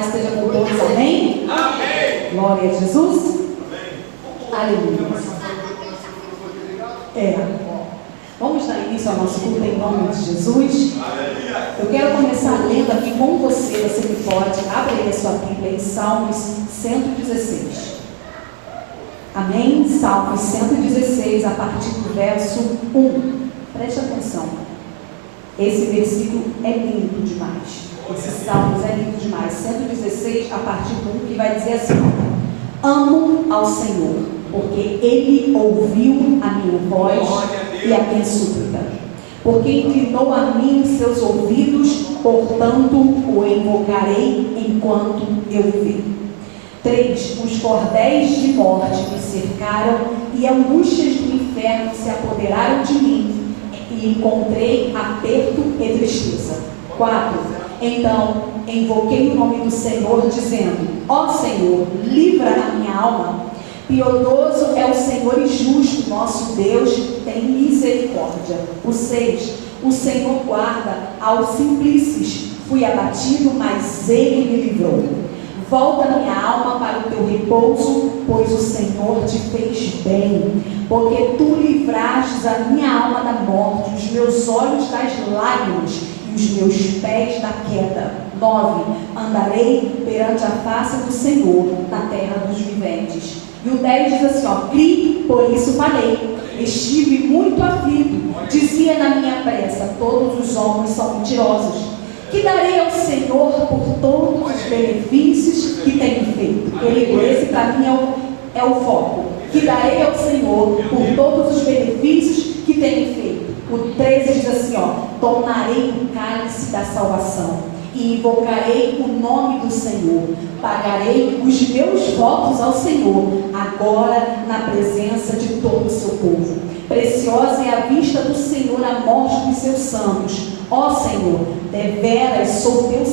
paz esteja com todos, amém? Amém! Glória a Jesus. Amém. Aleluia. Vamos dar início ao nosso culto em nome de Jesus. Eu quero começar lendo aqui com você que pode, abre aí a sua Bíblia em Salmos 116. Amém? Salmos 116, a partir do verso 1. Preste atenção. Esse versículo é lindo demais. Esse Salmos é lindo demais. 116, a partir do 1, que vai dizer assim: amo ao Senhor, porque Ele ouviu a minha voz e a minha súplica. Porque inclinou a mim os seus ouvidos, portanto o invocarei enquanto eu viver. 3. Os cordéis de morte me cercaram e angústias do inferno se apoderaram de mim, e encontrei aperto e tristeza. 4. Então invoquei o nome do Senhor, dizendo: ó Senhor, livra a minha alma. Piedoso é o Senhor e justo, nosso Deus tem misericórdia. O 6. O Senhor guarda aos simplícios. Fui abatido, mas Ele me livrou. Volta minha alma para o teu repouso, pois o Senhor te fez bem. Porque tu livraste a minha alma da morte, os meus olhos das lágrimas e os meus pés da queda. 9. Andarei perante a face do Senhor na terra dos viventes. E o 10 diz assim, criei, por isso falei. Estive muito aflito, dizia na minha pressa: todos os homens são mentirosos. Que darei ao Senhor por todos os benefícios que tem feito. Esse para mim é o foco. Que darei ao Senhor por todos os benefícios que tem feito. O 13 diz assim, tornarei o cálice da salvação e invocarei o nome do Senhor. Pagarei os meus votos ao Senhor, agora na presença de todo o seu povo. Preciosa é a vista do Senhor a morte dos seus santos. Ó Senhor, deveras sou teu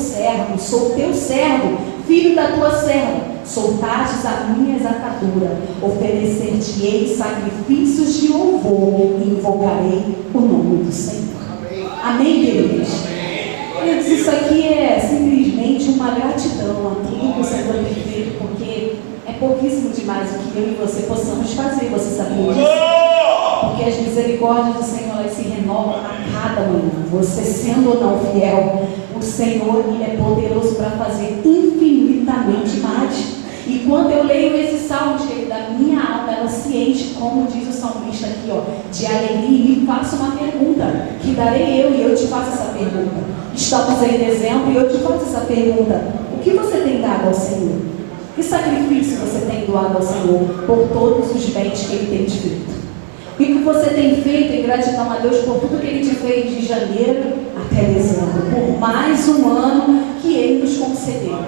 servo, filho da tua serva. Soltastes a minha exatadura, oferecer-te-ei sacrifícios de louvor e invocarei o nome do Senhor. Amém, queridos? Isso aqui é simplesmente uma gratidão a tudo que o Senhor tem feito, porque é pouquíssimo demais o que eu e você possamos fazer. Você sabia disso? Porque as misericórdias do Senhor, elas se renovam a cada manhã. Você sendo ou não fiel, o Senhor, Ele é poderoso para fazer infinitamente mais. E quando eu leio esse salmo, da minha alma, ela se enche, como diz o salmista aqui, de alegria, e me faça uma pergunta, que darei eu, e eu te faço essa pergunta. Estamos em dezembro e eu te faço essa pergunta: o que você tem dado ao Senhor? Que sacrifício você tem doado ao Senhor por todos os bens que Ele tem te feito? O que você tem feito em gratidão a Deus por tudo que Ele te fez de janeiro até dezembro, por mais um ano que Ele nos concedeu?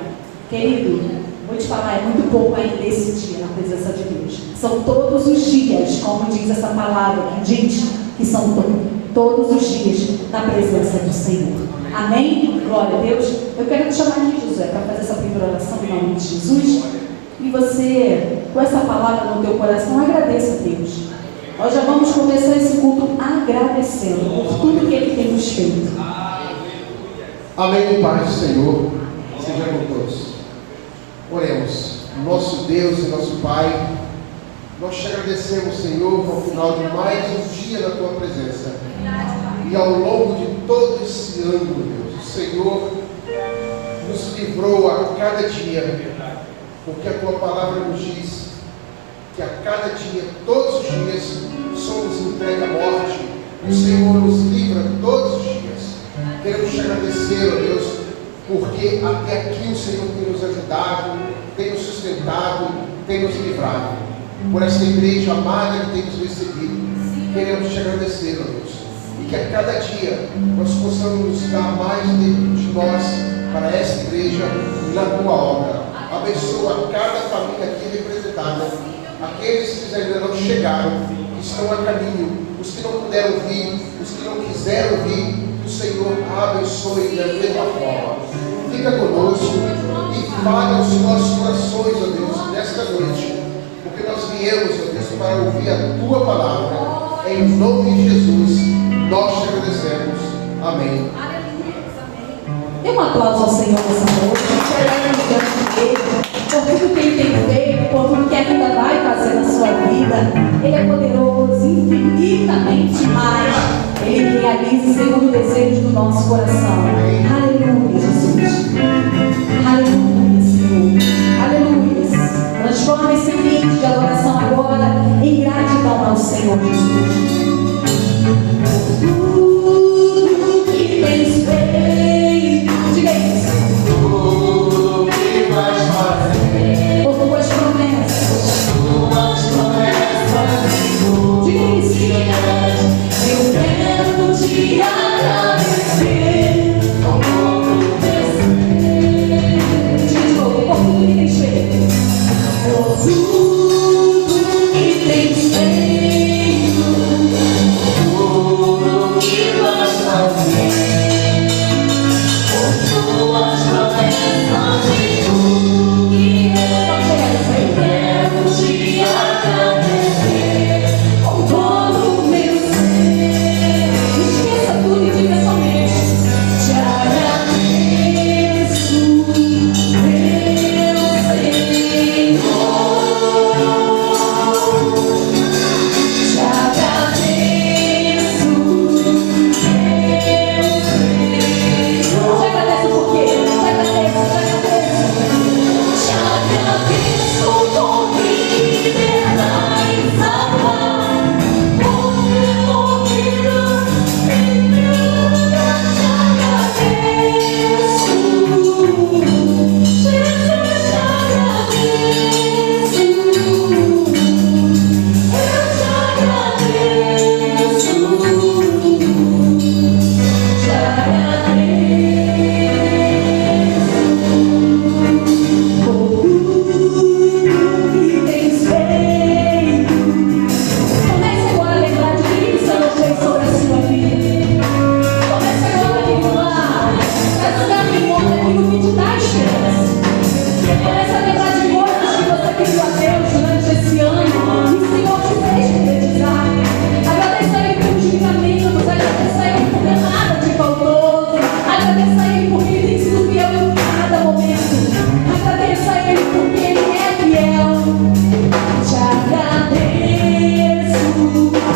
Querido, vou te falar, é muito pouco ainda esse dia na presença de Deus. São todos os dias, como diz essa palavra, que diz que são todos os dias na presença do Senhor. Amém? Glória a Deus. Eu quero te chamar de Josué para fazer essa primeira oração em nome de Jesus. E você, com essa palavra no teu coração, agradeça a Deus. Nós já vamos começar esse culto agradecendo por tudo que Ele tem nos feito. Amém, Pai do Senhor. Seja com todos. Oremos. Nosso Deus e nosso Pai, nós te agradecemos, Senhor, ao final de mais um dia na tua presença. E ao longo de todo esse ano, Deus, o Senhor nos livrou a cada dia, porque a tua palavra nos diz que a cada dia, todos os dias, somos entregues à morte. O Senhor nos livra todos os dias. Queremos te agradecer, ó Deus, porque até aqui o Senhor tem nos ajudado, tem nos sustentado, tem nos livrado. Por essa igreja amada que tem nos recebido, queremos te agradecer, ó Deus. E que a cada dia nós possamos dar mais de nós para essa igreja e na tua obra. Abençoa cada família aqui representada, aqueles que ainda não chegaram, que estão a caminho, os que não puderam vir, os que não quiseram vir, que o Senhor abençoe da mesma forma. Fica conosco e fale aos nossos corações, ó Deus, nesta noite, porque nós viemos, ó Deus, para ouvir a tua palavra. Em nome de Jesus, nós te agradecemos. Amém. Dê um aplauso ao Senhor nessa noite. vida. Ele é poderoso, infinitamente mais. Ele realiza segundo o desejo do nosso coração. Aleluia, Jesus. Aleluia, Senhor. Aleluia. Transforma esse vídeo de adoração agora em gratidão ao Senhor Jesus. Tudo que tens feito, diga isso. Tudo que vais fazer, Por tuas promessas, diga isso. Eu quero te agradecer. Diga de novo, por tudo que tens feito. Por tudo que tens feito, tudo que vais fazer, por tuas promessas e tudo que eu quero te agradecer com todo o meu ser. Esqueça tudo e diga somente: te agradeço, meu Senhor. Te agradeço, meu Senhor. Te agradeço por quê? Te agradeço. Te agradeço por me libertar e salvar, por ter morrido em meu lugar. Te agradeço, Jesus, te agradeço. Comece agora a lembrar de quem o Senhor fez sobre a sua vida. Comece agora a queimar essa memória, aquilo que te dá esperança. Comece a lembrar de coisas que você pediu a Deus durante esse ano e o Senhor te fez concretizar. Agradeça a Ele pelos livramentos, agradeça a Ele porque nada te faltou, agradeça a Ele porque Ele tem sido fiel em cada momento, agradeça a Ele porque Ele é fiel. Te agradeço, meu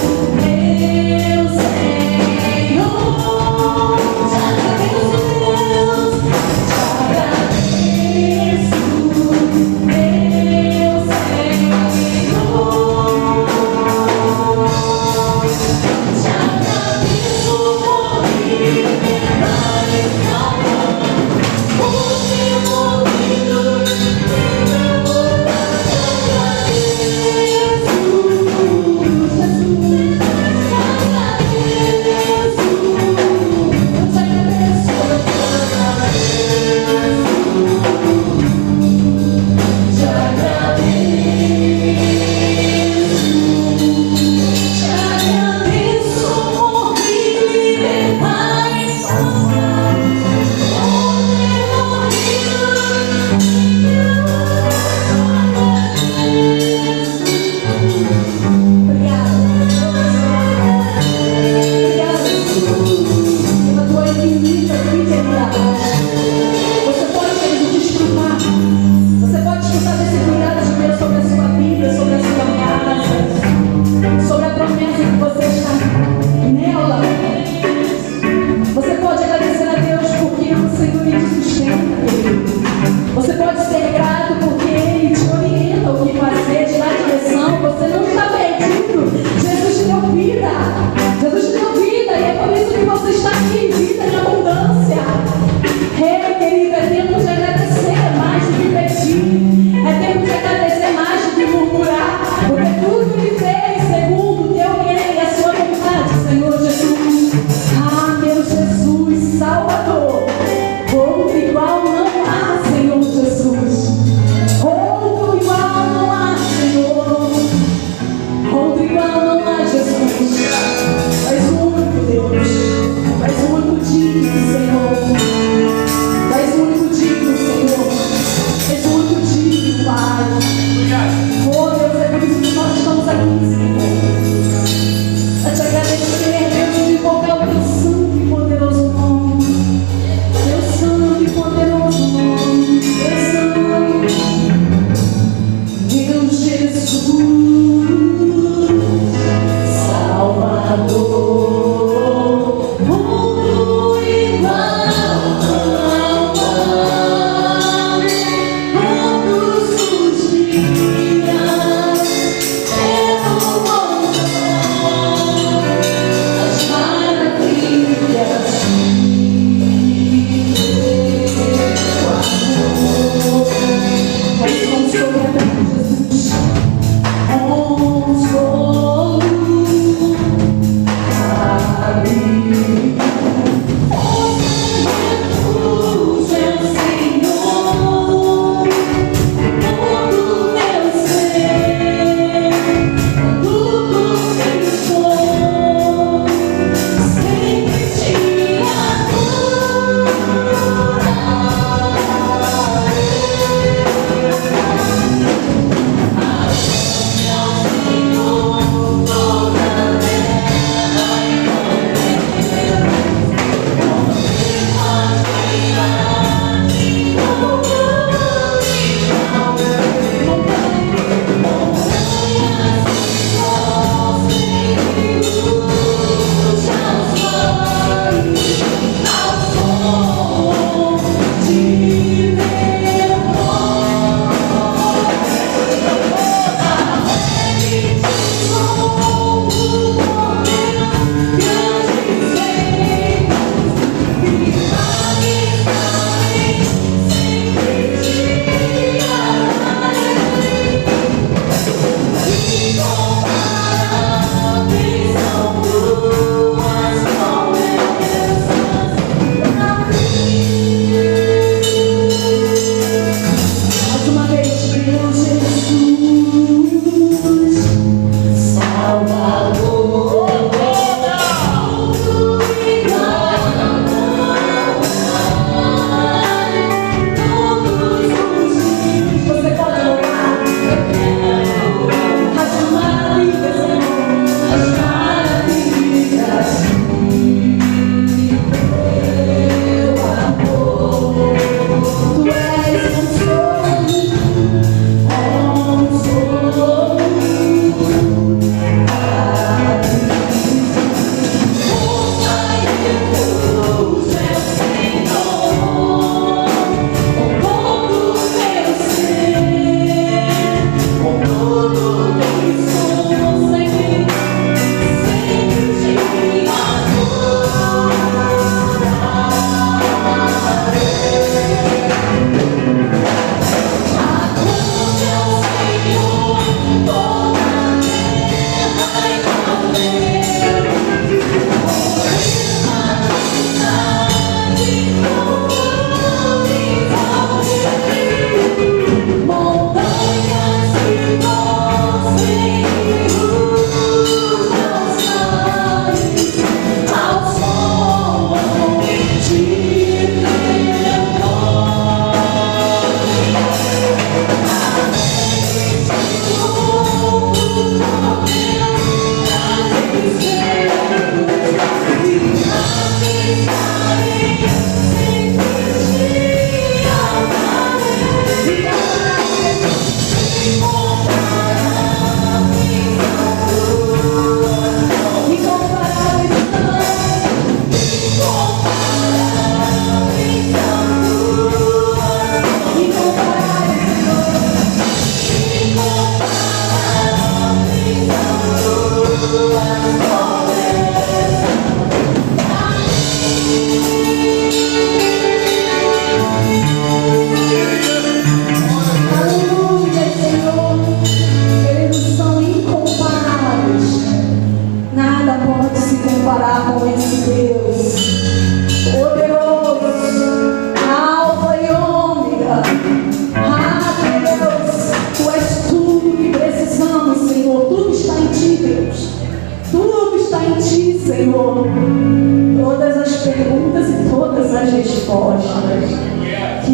Senhor. Te agradeço, Deus. Te agradeço, meu Senhor. Te agradeço por me libertar e salvar, por ter morrido em meu lugar. Te agradeço, Jesus. Te agradeço, eu te agradeço. Te agradeço por me libertar e salvar, por ter morrido em meu lugar. Obrigada. Obrigada, Senhor, pela tua infinita fidelidade. Você pode, querido, desfrutar. Você pode desfrutar desse cuidado de Deus sobre a sua vida, sobre a sua casa, sobre a promessa que você está nela. Você pode agradecer a Deus porque o Senhor lhe sustenta, querido. Você pode ser grato porque Ele te orienta o que fazer, te dá direção. Você não está perdido. Jesus te deu vida. Jesus te deu vida e é por isso que você está aqui, vida em abundância. Querido, é tempo de agradecer mais do que pedir. É tempo de agradecer mais do que murmurar. Porque tudo Ele fez segundo o teu querer e a sua vontade, Senhor Jesus. Ah, meu Jesus, Salvador. Como igual não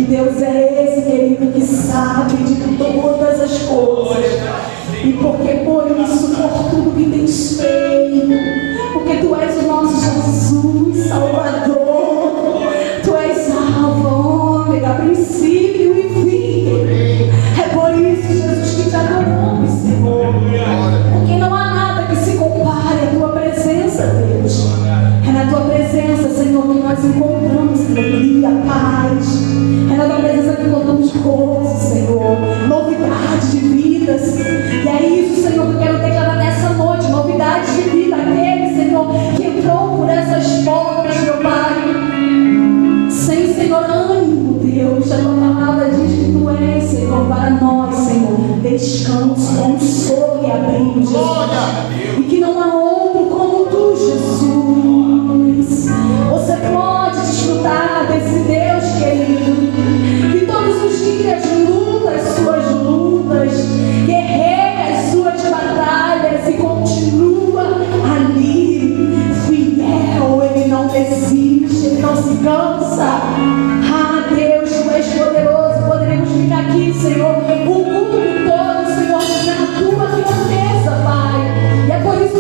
Deus é esse, querido, que sabe de todas as coisas. E porque por isso, por tudo que tens feito, porque Tu és o nosso Jesus, Salvador, Tu és Alfa, Ômega, princípio e fim. É por isso, Jesus, que Te adoramos, Senhor. Porque não há nada que se compare à Tua presença, Deus. É na Tua presença, Senhor, que nós encontramos alegria, paz. É na Tua presença que encontramos gozo, Senhor, novidade de vidas. E é isso, Senhor, que eu quero declarar nessa noite, novidade de vida. Aquele, Senhor, que entrou por essas portas, meu Pai, sem, Senhor, ânimo, Deus. A Tua palavra diz que Tu és, Senhor, para nós, Senhor, descanso, consolo e abrigo, Jesus. E que não há outro como Tu, Jesus. Você pode desfrutar desse Deus querido, que todos os dias luta as suas lutas, guerreia as suas batalhas e continua ali, fiel. Ele não desiste, Ele não se cansa. Ah, Deus, Tu és poderoso. Poderemos ficar aqui, Senhor, o culto todo, Senhor, na Tua grandeza, Pai. E é por isso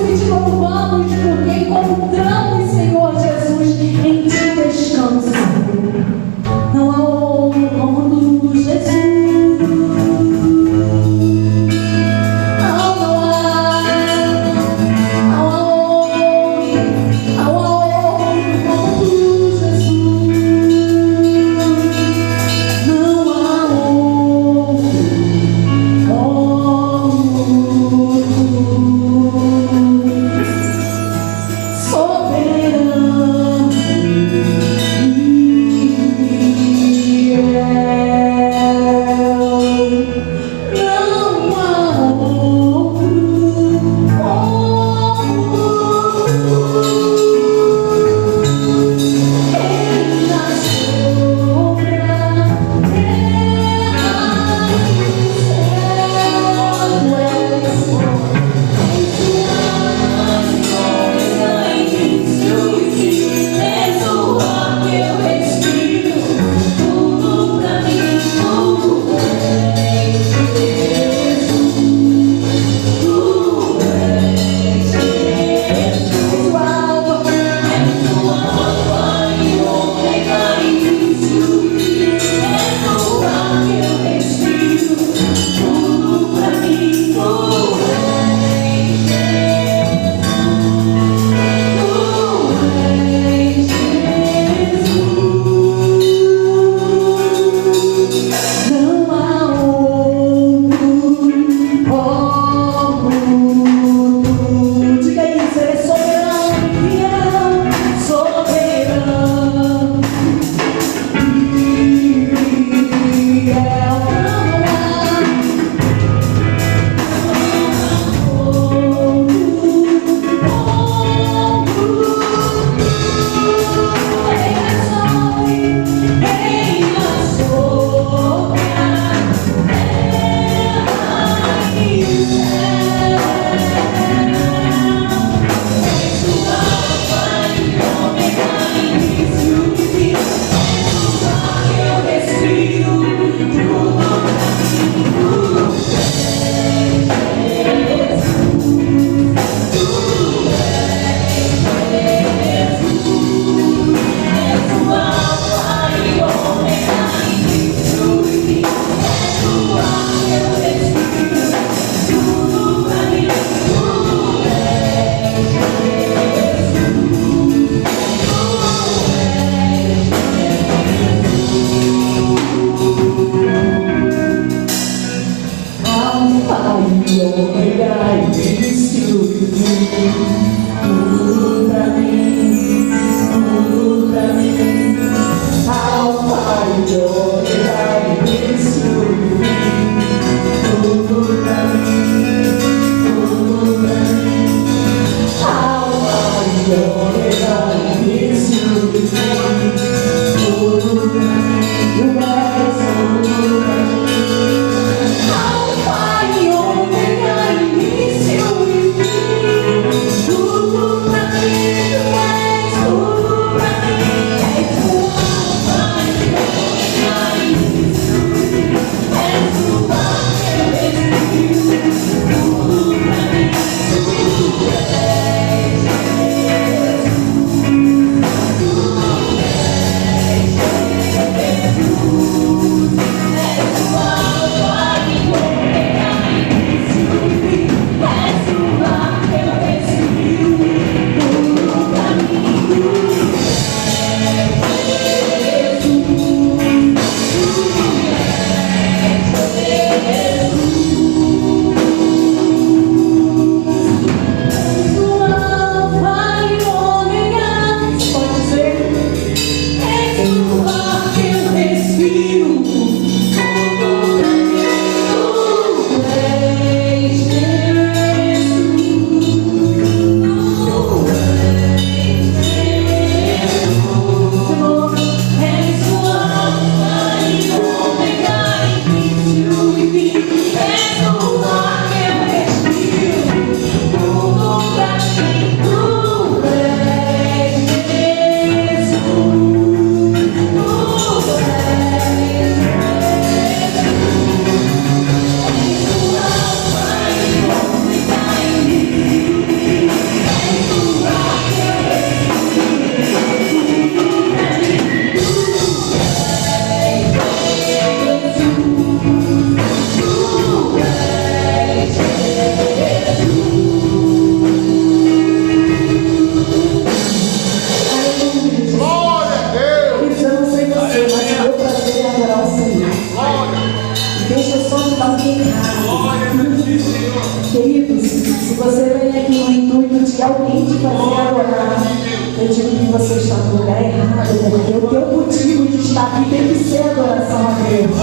aqui tem que ser adoração a Deus.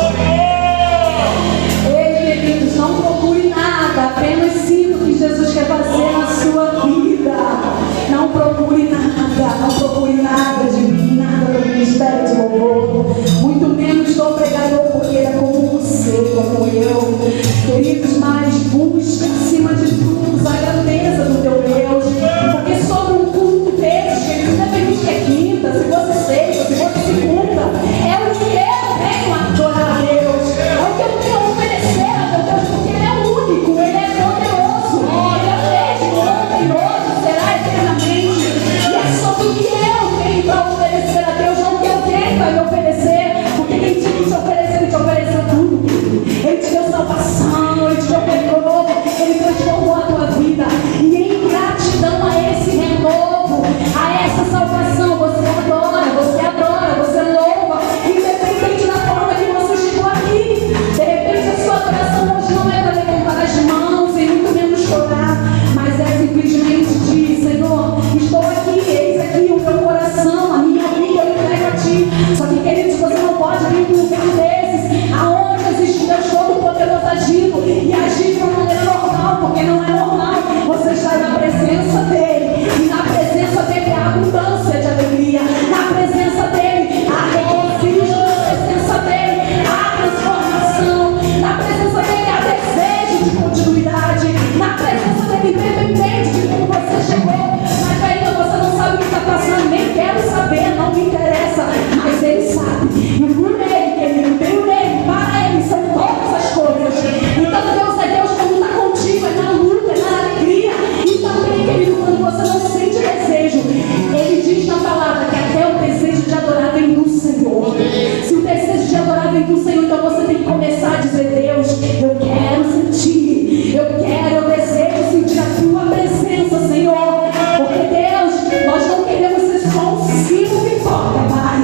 Ei, queridos, não procure nada, apenas sinta o que Jesus quer fazer na sua vida. Não procure nada de mim, nada do ministério de louvor, muito menos do pregador, porque ele é como você, como eu. Queridos, mas busque acima de tudo a grandeza do teu Deus, porque sobre um culto desse, queridos, independente que é quinta, se fosse sexta, se fosse segunda, é o que eu tenho a adorar a Deus, é o que eu tenho a oferecer a meu Deus, porque Ele é único, Ele é poderoso, Ele é mesmo, ontem, hoje, será eternamente, e é sobre o que eu tenho para oferecer a Deus, não o que eu tenho para me oferecer, porque quem te ofereceu, Ele te ofereceu tudo, Ele te deu salvação, Ele te deu perdão, Ele transformou a tua vida, e em gratidão a esse renovo, a essa salvação, você adora, você louva, independente da forma que você chegou aqui. De repente a sua adoração hoje não é para levantar as mãos e muito menos chorar, mas é simplesmente dizer: Senhor, estou aqui, eis aqui o meu coração, a minha vida eu entrego a ti. Só que, queridos, você não pode vir num lugar desses, aonde existe Deus Todo-Poderoso agindo e agir de uma maneira normal, porque não é normal. Você está na presença dele, e na presença dele há abundância de alegria, na presença dele há regozijo, na presença dele há transformação, na presença dele há desejo de continuidade, na presença dele, independente de como você chegou, mas ainda você não sabe o que está passando, nem quero saber, não me interessa, mas ele sabe, e por ele, querido, tenho nele, para ele são todas as coisas. Então Deus é Deus quando está contigo, é na luta, é na alegria, e também, querido, quando você não sente desejo, ele diz na palavra que até o desejo de adorar vem do Senhor. Se o desejo de adorar vem do Senhor, então você tem que começar a dizer: Deus, eu quero sentir, eu desejo sentir a tua presença, Senhor, porque Deus, nós não queremos ser só um sino que toca, Pai,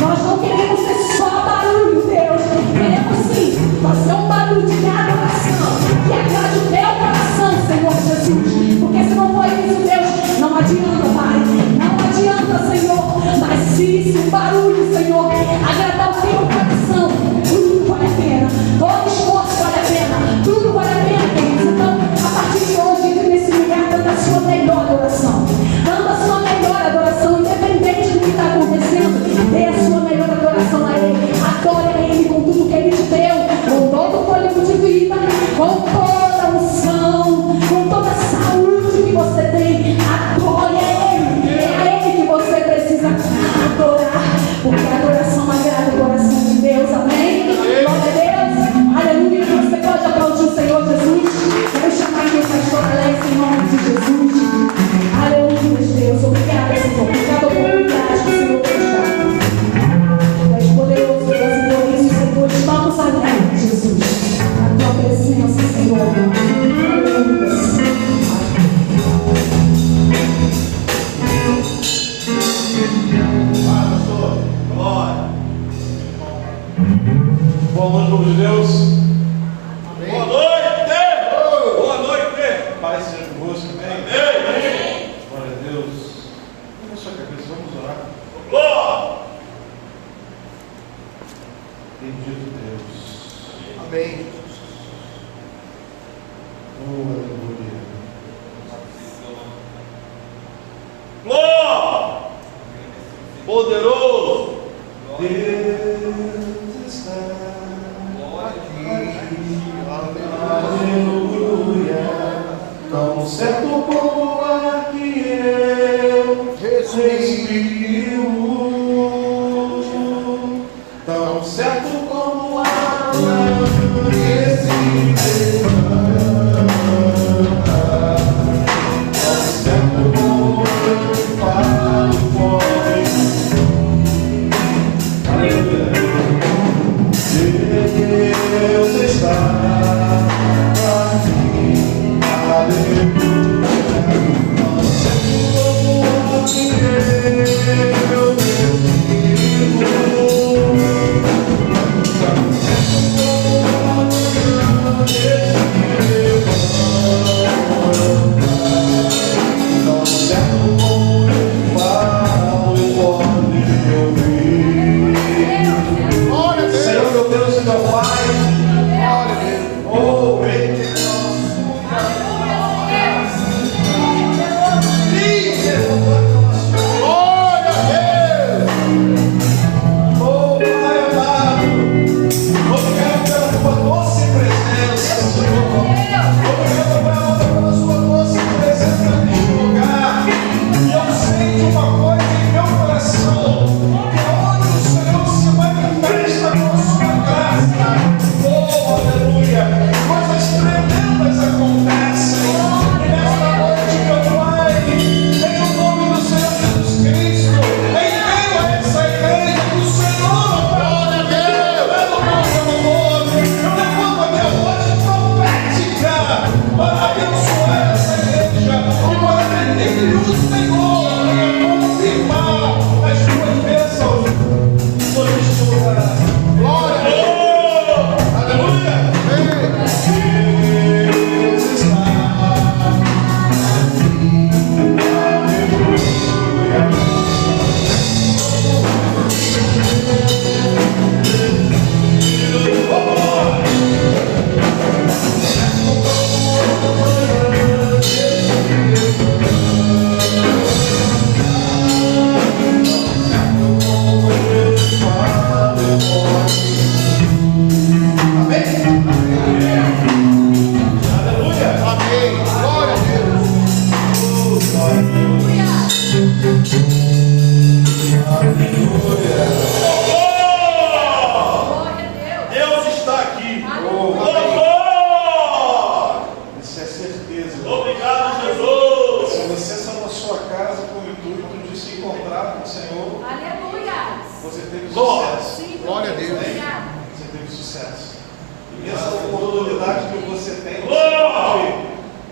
nós não queremos ser só barulho, Deus, queremos sim fazer um barulho de adoração que agrade o teu coração, Senhor Jesus, porque se não for isso, Deus, não adianta, Pai, não adianta, Senhor, mas se o barulho, Senhor, agradar o teu coração, tudo vale a pena, todo esforço vale a pena, tudo vale a pena, queridos. Então, a partir de hoje, entre nesse lugar, dando a sua melhor adoração, dando a sua melhor adoração, independente do que está acontecendo, dê a sua melhor adoração a Ele, adore a Ele com tudo que Ele te deu, com todo o fôlego de vida, com toda a unção, com toda a saúde que você tem, adore a Ele, é a Ele que você precisa adorar, porque a adoração agrada o coração de Deus, amém? Glória a Deus, aleluia. Você pode aplaudir o Senhor Jesus? Eu vou chamar aqui o pastor Alex em nome de Jesus. Aleluia, Deus, obrigada, Senhor, obrigada a oportunidade que o Senhor nos dá. Tu és poderoso, Deus, e por isso, Senhor, estamos alegres, Jesus, na tua presença, Senhor. Aleluia. Boa noite, povo de Deus. Amém. Boa noite. Boa noite. Paz seja convosco. Amém. Glória a Deus. Vamos sua cabeça, vamos orar. Glória. Bendito Deus. Amém. Aleluia. Glória. Poderoso. Deus está aqui. Aleluia. Tão certo como o ar que eu respiro, tão certo como o ar que se levanta, tão certo como eu falo forte. Deus está aqui, aleluia. Tão certo como o ar que eu respiro, tão certo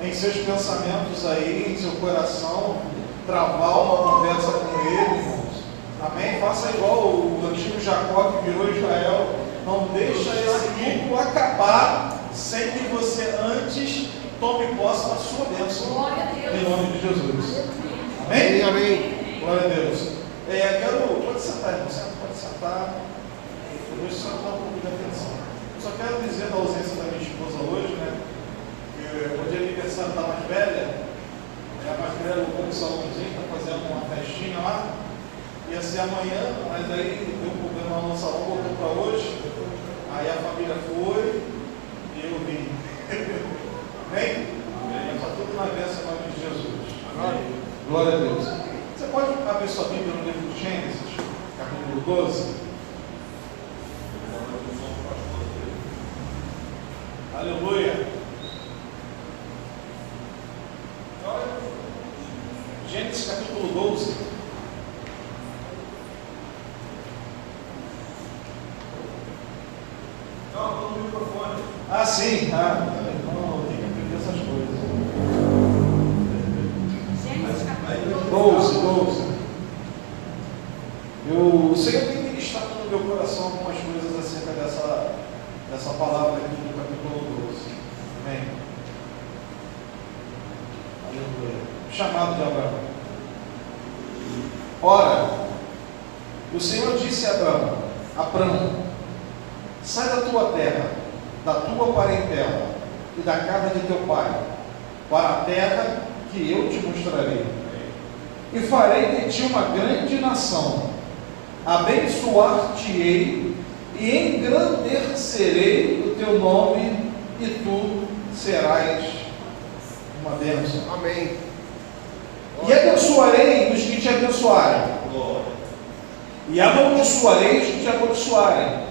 em seus pensamentos aí, em seu coração, travar uma conversa com ele, irmãos. Amém? Faça igual o antigo Jacó que virou Israel. Não deixa esse grupo acabar sem que você antes tome posse da sua bênção. Glória a Deus. Em nome de Jesus. Amém? Amém. Glória a Deus. Pode sentar, irmão. Pode sentar. Deixa eu só dar um pouco de atenção. Eu só quero dizer da ausência da minha esposa hoje, né? Que o dia de aniversário da mais velha, a mais velha levou um salãozinho, está fazendo uma festinha lá. Ia ser amanhã, mas aí deu um problema no salão, voltou para hoje. Aí a família foi e eu vim. Amém? Está tudo na bênção em nome de Jesus. Glória a Deus. Você pode abrir sua Bíblia no livro de Gênesis, capítulo 12. Aleluia. Gênesis capítulo 12. Não, estou no microfone. Ah, sim. Não, tem que aprender essas coisas. Gênesis capítulo 12. O Senhor tem ministrado no meu coração algumas coisas acerca dessa palavra aqui no capítulo 12. Amém? Aleluia. Chamado de Abraão. Ora, o Senhor disse a Abraão, sai da tua terra, da tua parentela e da casa de teu pai, para a terra que eu te mostrarei. E farei de ti uma grande nação, abençoar-te-ei e engrandecerei o teu nome, e tu serás uma bênção. Amém. E abençoarei os que te abençoarem, e amaldiçoarei os que te amaldiçoarem,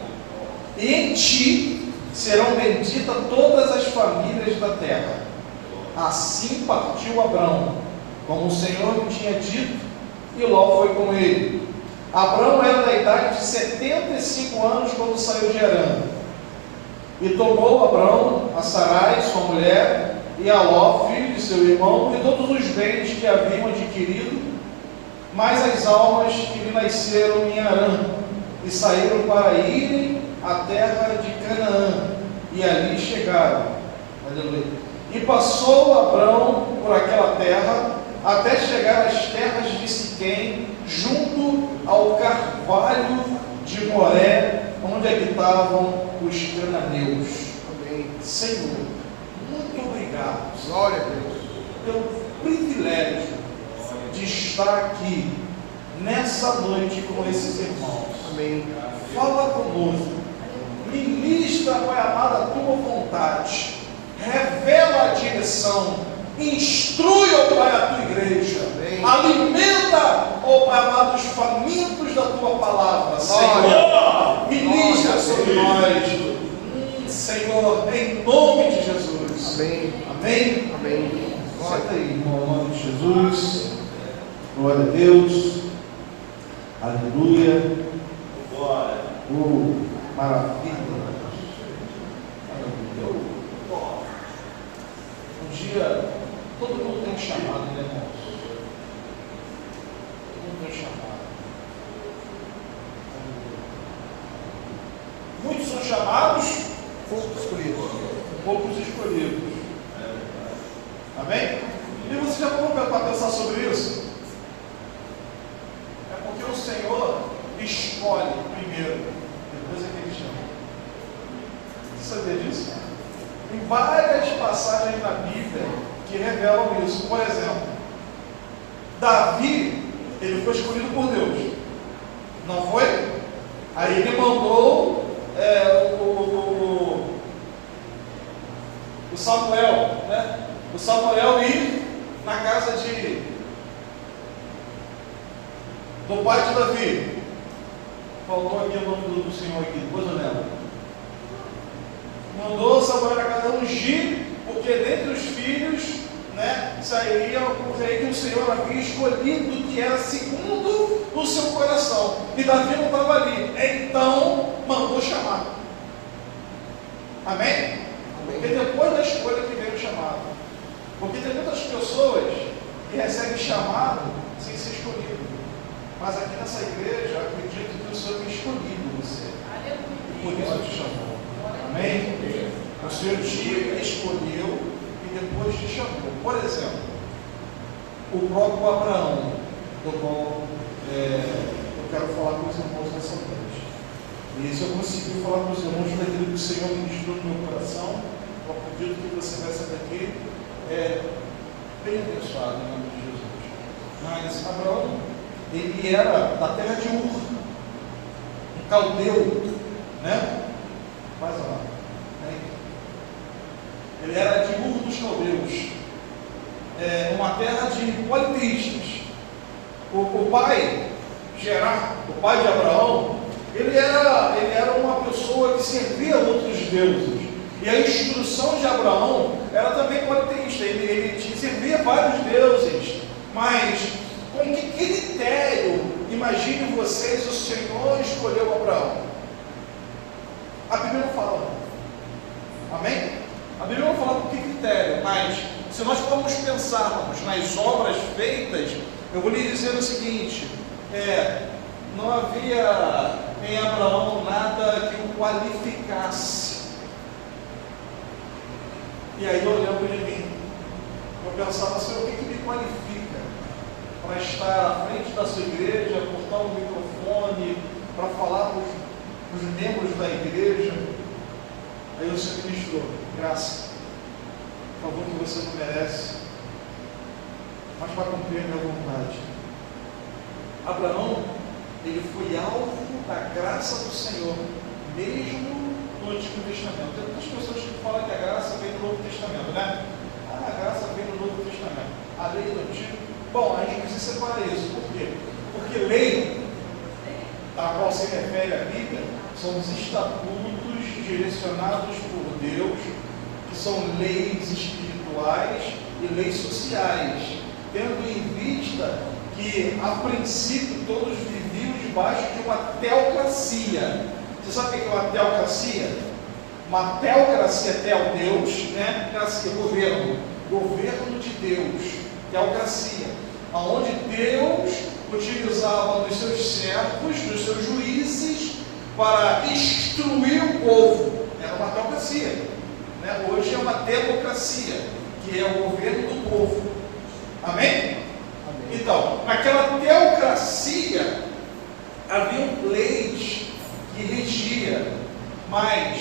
e em ti serão benditas todas as famílias da terra. Assim partiu Abrão, como o Senhor lhe tinha dito, e Ló foi com ele. Abrão era da idade de 75 anos quando saiu de Harã. E tomou Abrão a Sarai, sua mulher, e a Ló, filho de seu irmão, e todos os bens que haviam adquirido, mais as almas que lhe nasceram em Harã, e saíram para irem à terra de Canaã, e ali chegaram. Aleluia. E passou Abrão por aquela terra, até chegar às terras de Siquém, junto ao carvalho de Moré, onde habitavam os cananeus. Amém. Senhor, muito obrigado, Glória a Deus. pelo privilégio de estar aqui nessa noite com esses irmãos. Amém. Fala conosco, ministra, Pai amado, a tua vontade, revela a direção, instrui, ó Pai, a tua igreja, Amém. alimenta, ó Pai amado, os famintos da tua palavra, Senhor, ministra sobre nós, Senhor, em nome de Jesus. Amém. Amém? Amém. Senta aí, irmão, em nome de Jesus. Glória a Deus. Aleluia. Glória. Maravilha. Maravilha. Um dia, todo mundo tem um chamado, né, irmãos? Todo mundo tem um chamado. Muitos são chamados, poucos escolhidos. Poucos escolhidos. Amém? E você já parou para pensar sobre isso? É porque o Senhor escolhe primeiro, depois é que Ele chama. Você sabia disso? Tem várias passagens na Bíblia que revelam isso. Por exemplo, Davi, ele foi escolhido por Deus. Não foi? Aí ele mandou o Samuel, né? O Samuel ir na casa do pai de Davi. Faltou aqui o nome do Senhor aqui, depois eu lembro. Mandou Samuel na casa ungir, porque dentre os filhos, né, sairia o rei que o Senhor havia escolhido, que era segundo o seu coração. E Davi não estava ali. Então mandou chamar. Amém? Porque depois da escolha que veio o chamado. Porque tem muitas pessoas que recebem chamado sem ser escolhido. Mas aqui nessa igreja, eu acredito que o Senhor tem escolhido você. Por isso te chamou. Amém? O Senhor te escolheu e depois te chamou. Por exemplo, o próprio Abraão, do qual eu quero falar com os irmãos nessa noite. E se eu conseguir falar com os irmãos daquilo que o Senhor ministrou no meu coração, eu acredito que você vai saber aqui bem abençoado em nome de Jesus. Mas Abraão, ele era da terra de Ur, um caldeu, né? Mais lá. Ele era de Ur dos caldeus, uma terra de politeístas. O pai, Gerar, o pai de Abraão, ele era uma pessoa que servia outros deuses. E a instrução de Abraão era também politeísta. Ele servia vários deuses. Mas com que critério, imagine vocês, o Senhor escolheu Abraão? A Bíblia não fala. Amém? A Bíblia não fala com que critério, mas se nós formos pensarmos nas obras feitas, eu vou lhe dizer o seguinte: não havia em Abraão nada que o qualificasse. E aí eu lembro de mim, eu pensava assim, o que me qualifica para estar à frente da sua igreja, portar um microfone, para falar para os membros da igreja? Aí o Senhor ministrou: graça, por favor, que você não merece, mas para cumprir a minha vontade. Abraão, ele foi alvo da graça do Senhor, mesmo no Antigo Testamento. Tem muitas pessoas que falam que a graça vem do Novo Testamento, né? A graça vem do Novo Testamento, a lei do Antigo. Bom, a gente precisa separar isso. Por quê? Porque lei, a qual se refere a Bíblia, são os estatutos direcionados por Deus, que são leis espirituais e leis sociais, tendo em vista que, a princípio, todos viviam debaixo de uma teocracia. Você sabe o que é uma teocracia? Uma teocracia, Deus, né? Teocracia, governo de Deus, teocracia, onde Deus utilizava dos seus servos, dos seus juízes, para instruir o povo. Era uma teocracia, né? Hoje é uma democracia, que é o governo do povo. Amém? Então, naquela teocracia haviam leis que regia, mas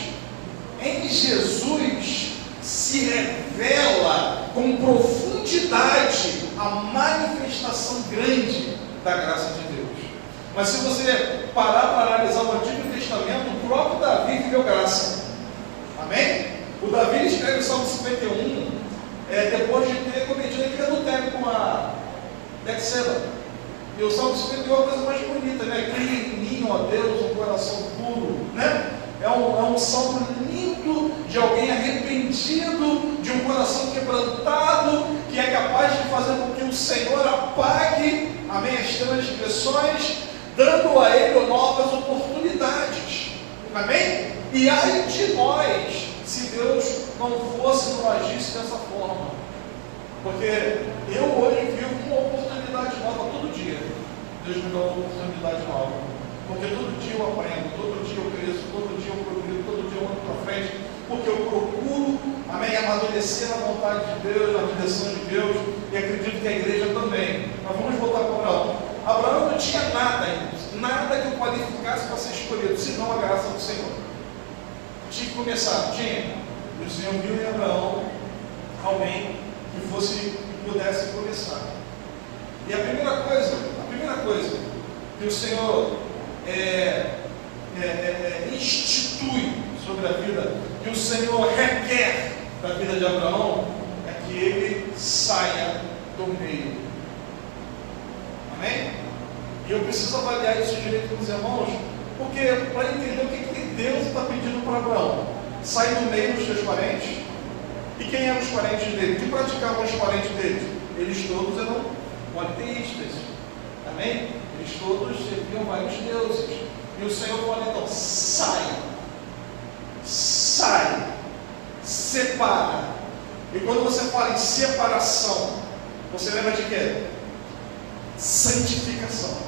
em Jesus se revela com profundidade a manifestação grande da graça de Deus. Mas se você parar para analisar o Antigo Testamento, o próprio Davi viveu graça. Amém? O Davi escreve o Salmo 51 depois de ter cometido aquele adultério com a Betseba. E o Salmo 51 é a coisa mais bonita, né? Cria em mim, ó Deus, um coração puro, né? É um salmo lindo de alguém arrependido, de um coração quebrantado, que é capaz de fazer com que o Senhor apague, amém, as transgressões, dando a ele novas oportunidades. Amém? E ai de nós, se Deus não fosse, não agisse dessa forma. Porque eu hoje vivo uma oportunidade nova todo dia. Deus me dá uma oportunidade nova. Porque todo dia eu aprendo, todo dia eu cresço, todo dia eu progredo, todo dia eu ando para frente. Porque eu procuro, amém, amadurecer na vontade de Deus, na direção de Deus. E acredito que a igreja também. Mas vamos voltar para Abraão. Abraão não tinha nada ainda, nada que o qualificasse para ser escolhido, senão a graça do Senhor. Tinha que começar, tinha. E o Senhor viu em Abraão alguém que pudesse começar. E a primeira coisa que o Senhor institui sobre a vida, que o Senhor requer da vida de Abraão, é que ele saia do meio. Amém? E eu preciso avaliar isso direito com os irmãos, porque para entender o que Deus está pedindo para Abraão: sair do meio dos seus parentes. E quem eram os parentes dele? O que praticavam os parentes dele? Eles todos eram politeístas. Amém? Eles todos serviam vários deuses. E o Senhor fala então: sai, separa, E quando você fala em separação, você lembra de quê? Santificação.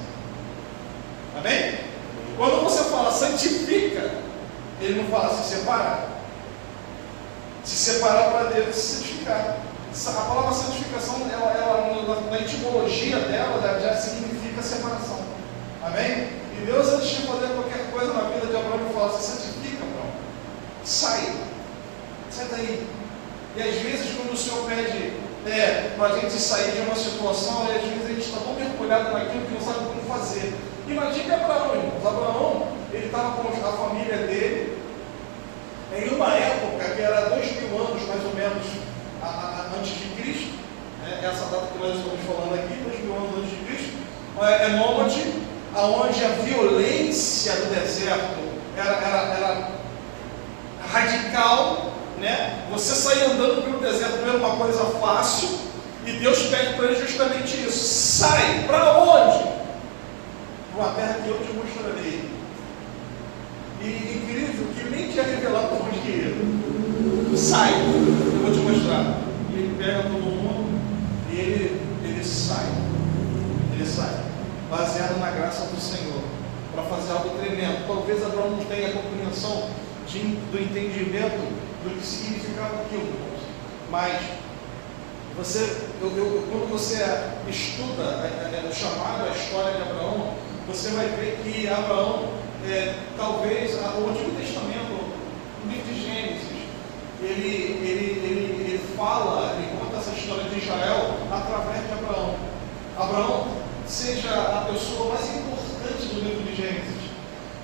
Amém? Quando você fala santifica, ele não fala se separar. Se separar para Deus, se santificar. A palavra santificação, na etimologia dela, já significa separação. Amém? E Deus, antes de fazer qualquer coisa na vida de Abraão, ele fala: se santifica, Abraão. Sai daí. E às vezes, quando o Senhor pede para a gente sair de uma situação, às vezes a gente está tão mergulhado naquilo que não sabe como fazer. Imagine Abraão, irmãos. Abraão, ele estava com a família dele, em uma época que era 2000 anos, mais ou menos, antes de Cristo, essa data que nós estamos falando aqui, 2000 anos antes de Cristo, é nômade, onde a violência do deserto era radical, né? Você sair andando pelo deserto não era uma coisa fácil, e Deus pede para ele justamente isso: sai. Para onde? Para uma terra que eu te mostrarei. E incrível que nem tinha revelado para onde ia. Sai, eu vou te mostrar. E ele pega todo mundo e ele sai. Ele sai, baseado na graça do Senhor, para fazer algo tremendo. Talvez Abraão não tenha a compreensão do entendimento do que significava aquilo, irmãos. Mas quando você estuda o chamado, a história de Abraão, você vai ver que Abraão, talvez o Antigo Testamento, o livro de Gênesis, ele fala, ele conta essa história de Israel através de Abraão. Abraão seja a pessoa mais importante do livro de Gênesis,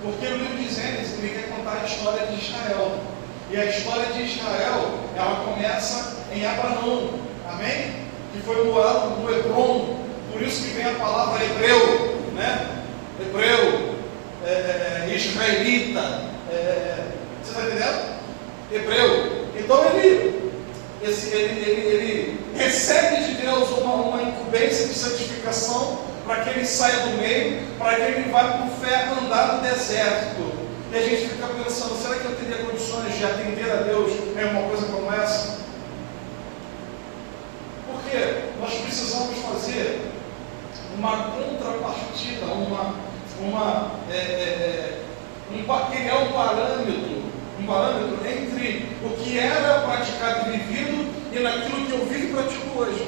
porque no livro de Gênesis ele quer contar a história de Israel. E a história de Israel, ela começa em Abraão, amém? Que foi morado no Hebron, por isso que vem a palavra hebreu, né? Hebreu, israelita, você está entendendo? Hebreu. Então ele recebe de Deus uma incumbência de santificação para que ele saia do meio, para que ele vá por fé andar no deserto. E a gente fica pensando: será que eu teria condições de atender a Deus em uma coisa como essa? Porque nós precisamos fazer uma contrapartida, criar um parâmetro entre o que era praticado e vivido e naquilo que eu vivo e pratico hoje.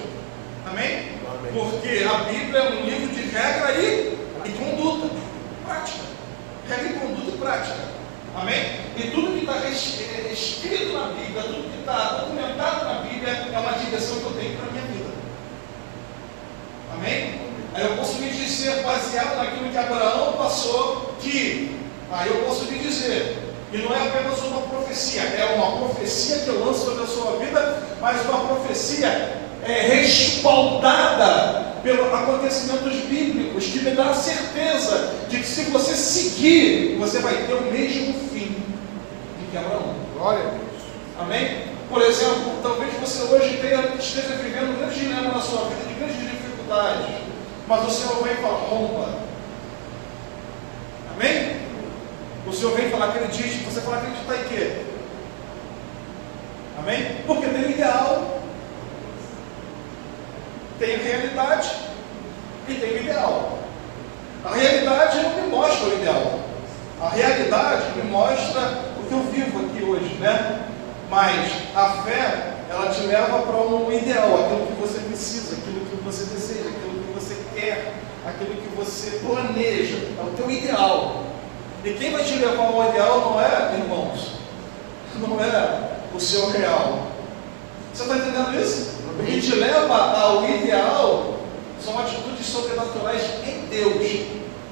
Amém? Amém. Porque a Bíblia é um livro de regra e conduta, prática. Regra e conduta e prática. Amém? E tudo que está escrito na Bíblia, tudo que está documentado na Bíblia é uma direção que eu tenho para a minha vida. Amém? Aí eu posso lhe dizer, baseado naquilo que Abraão passou, aí eu posso lhe dizer, e não é apenas uma profecia, é uma profecia que eu lanço sobre a sua vida, mas uma profecia respaldada pelos acontecimentos bíblicos, que me dá a certeza de que se você seguir, você vai ter o mesmo fim de que Abraão. Glória a Deus. Amém? Por exemplo, talvez você hoje esteja vivendo um grande dilema na sua vida, de grandes dificuldades, mas o Senhor vem e fala: rompa. Amém? O Senhor vem falar: acredite. Você fala: acreditar em quê? Amém? Porque tem um ideal, tem realidade e tem o ideal. A realidade não me mostra o ideal. A realidade me mostra o que eu vivo aqui hoje, né? Mas a fé, ela te leva para um ideal, aquilo que você precisa, aquilo que você deseja, aquilo que você quer, aquilo que você planeja, é o teu ideal. E quem vai te levar ao ideal não é, irmãos, não é o seu real. Você está entendendo isso? O que te leva ao ideal são atitudes sobrenaturais em Deus.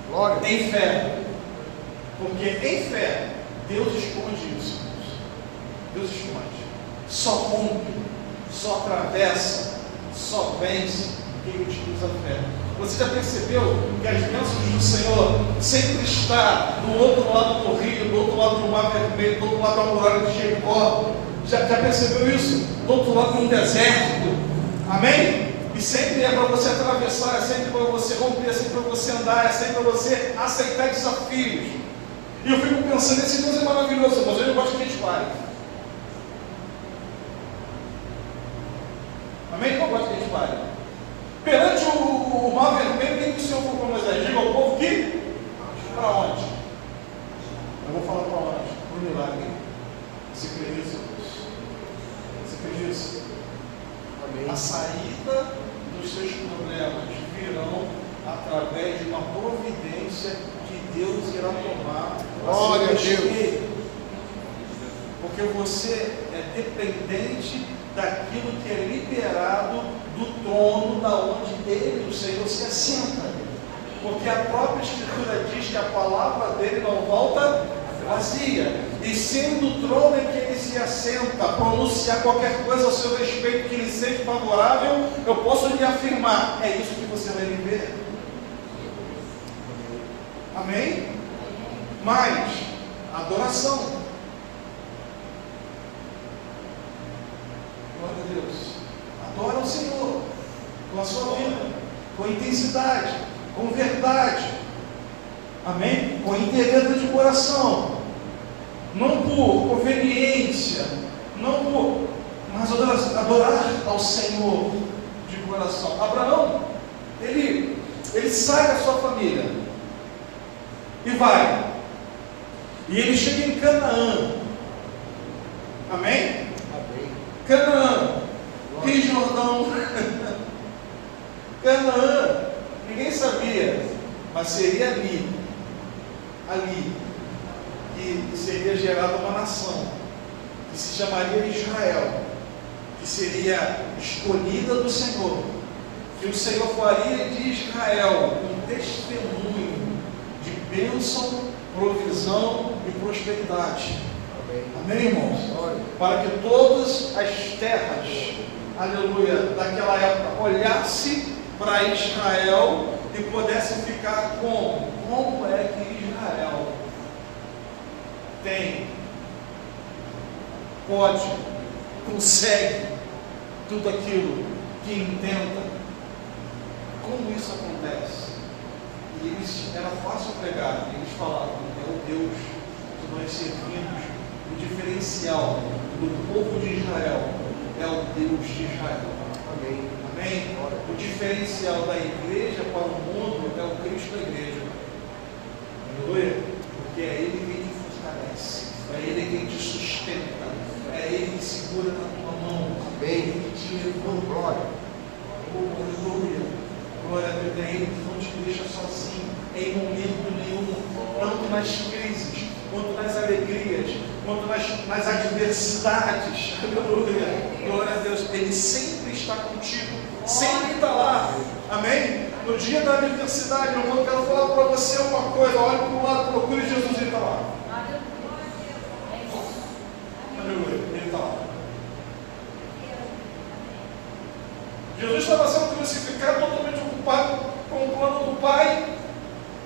Glória. Em fé. Porque em fé, Deus esconde isso. Deus esconde. Só rompe, só atravessa, só vence quem utiliza a fé. Você já percebeu que as bênçãos do Senhor sempre estão do outro lado do rio, do outro lado do mar vermelho, do outro lado da muralha de Jericó? Já percebeu isso? Do outro lado de um deserto. Amém? E sempre é para você atravessar, é sempre para você romper, é sempre para você andar, é sempre para você aceitar desafios. E eu fico pensando: esse Deus é maravilhoso, mas eu não gosto que a gente pare. Você crê nisso? Você crê nisso? Amém. A saída dos seus problemas virão através de uma providência que Deus irá tomar. Glória a Deus. Porque você é dependente daquilo que é liberado do trono da onde Ele, o Senhor, se assenta. Porque a própria Escritura diz que a palavra dele não volta vazia. E sendo o trono em que ele se assenta, pronunciar qualquer coisa ao seu respeito que lhe seja favorável, eu posso lhe afirmar, é isso que você vai viver. Amém? Mas, adoração. Glória a Deus. Adora o Senhor com a sua vida, com intensidade, com verdade. Amém? Com inteireza de coração. Não por conveniência, não por, mas adorar ao Senhor de coração. Abraão, ele sai da sua família e vai. E ele chega em Canaã. Amém? Amém. Canaã, Rio Jordão. Canaã, ninguém sabia, mas seria ali que seria gerada uma nação, que se chamaria Israel, que seria escolhida do Senhor, que o Senhor faria de Israel um testemunho de bênção, provisão e prosperidade. Amém, irmãos? Para que todas as terras, aleluia, daquela época olhassem para Israel e pudessem ficar como é que Israel consegue tudo aquilo que intenta. Como isso acontece? E era fácil pregar, eles falavam, é o Deus que nós servimos, o diferencial do povo de Israel é o Deus de Israel. Amém. Amém? O diferencial da igreja para o mundo é o Cristo da igreja. Aleluia? Porque é Ele quem te fortalece, é Ele quem te sustenta, é Ele que segura na tua mão, é Ele que te levanta. Glória. Aleluia. Glória a Deus, é Ele que não te deixa sozinho em momento nenhum, tanto nas crises, quanto nas alegrias, quanto nas adversidades. Aleluia. Glória a Deus, Ele sempre está contigo, sempre está lá. Amém? No dia da adversidade, eu quero falar para você uma coisa. Olhe para o lado, procure Jesus, Ele está lá. Aleluia, Ele está lá. Jesus estava sendo crucificado, totalmente ocupado com o plano do Pai.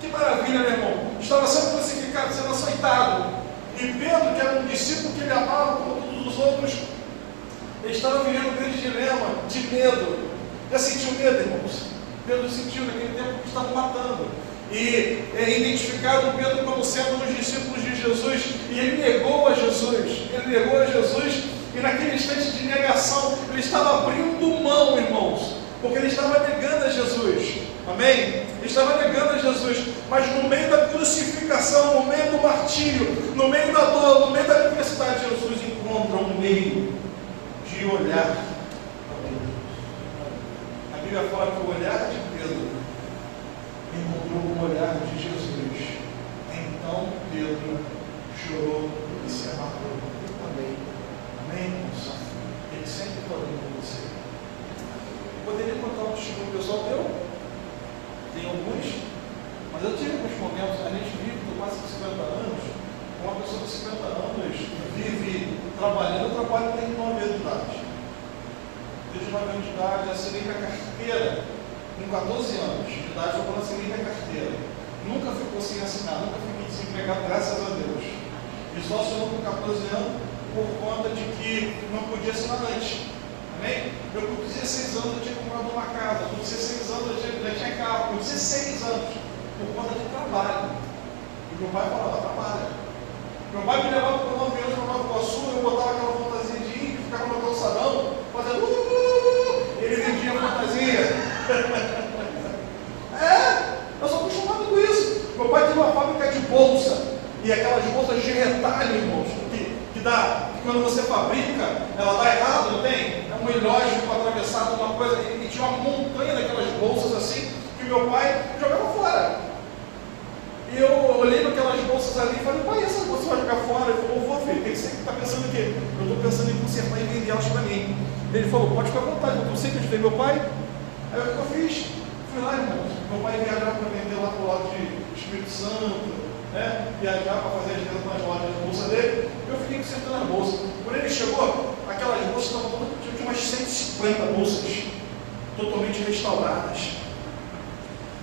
Que maravilha, meu irmão. Estava sendo crucificado, sendo açoitado. E Pedro, que era um discípulo que ele amava como todos os outros, ele estava vivendo um grande dilema de medo. Já sentiu medo, irmãos? Pedro sentiu naquele tempo que estavam matando. E é identificado Pedro como sendo um dos discípulos de Jesus. E ele negou a Jesus. E naquele instante de negação, ele estava abrindo mão, irmãos. Porque ele estava negando a Jesus. Amém? Ele estava negando a Jesus. Mas no meio da crucificação, no meio do martírio, no meio da dor, no meio da adversidade, Jesus encontra um meio de olhar. A Bíblia fala que o olhar de Pedro encontrou o olhar de Jesus. Então Pedro chorou e se amarrou. Amém. Amém, irmãos? Ele sempre falou com você. Poderia contar um testemunho pessoal meu? Tem alguns, mas eu tive alguns momentos. A gente vive com quase 50 anos. Uma pessoa de 50 anos vive trabalhando. Eu trabalho desde 9 anos de idade. Desde 9 anos de idade, assinei a carteira com 14 anos de idade. Eu assinei a carteira. Nunca ficou sem assinar, nunca fiquei desempregado, graças a Deus. E só assinou com 14 anos por conta de que não podia assinar antes. Amém? Eu com 16 anos eu tinha comprado uma casa, com 16 anos eu já tinha carro, com 16 anos, por conta de trabalho. E meu pai falava, trabalha. Meu pai me levava por 9 anos para Nova Iguaçu, eu botava aquela fantasia de índio, ficava no calçadão, fazendo ele vendia fantasia. Eu sou acostumado com isso. Meu pai tinha uma fábrica de bolsa, e aquelas bolsas de retalho, irmãos, que dá que quando você fabrica, ela dá errado, não tem? É um ilógico atravessado, uma coisa, e tinha uma montanha daquelas bolsas assim, que meu pai jogava fora. E eu olhei naquelas bolsas ali e falei, pai, essa bolsa vai jogar fora? Ele falou, vou, filho, tem que ser que está pensando o quê? Eu estou pensando em consertar e vender elas para mim. Ele falou, pode ficar à vontade, eu sempre ajudei meu pai. Aí o que eu fiz? Fui lá, irmãos, meu pai viajava para vender lá para o lado de Espírito Santo, né? Viajar para fazer as vendas nas lojas da bolsa dele. Eu fiquei consertando a bolsa. Quando ele chegou, aquelas bolsas estavam todas, tinha umas 150 bolsas totalmente restauradas.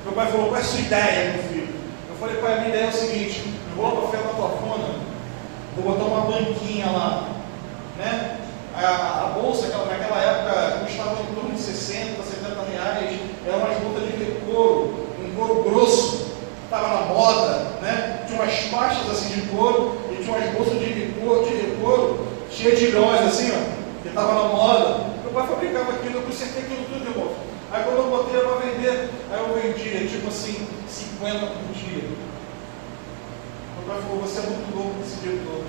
Meu pai falou, qual é a sua ideia, meu filho? Eu falei, pai, a minha ideia é o seguinte, eu vou lá para a festa da plafona, vou botar uma banquinha lá, né? A bolsa, naquela época, custava em torno de 60, 70 reais, eram umas botas de couro, um couro grosso, estava na moda, né? Tinha umas faixas assim de couro, e tinha umas bolsas de couro cheias de ilhões assim, ó, que estava na moda. Meu pai fabricava aquilo, eu consertei aquilo tudo, irmão. Aí quando eu botei para vender, aí eu vendia, tipo assim, 50 por dia. Meu pai falou, você é muito louco nesse dia todo.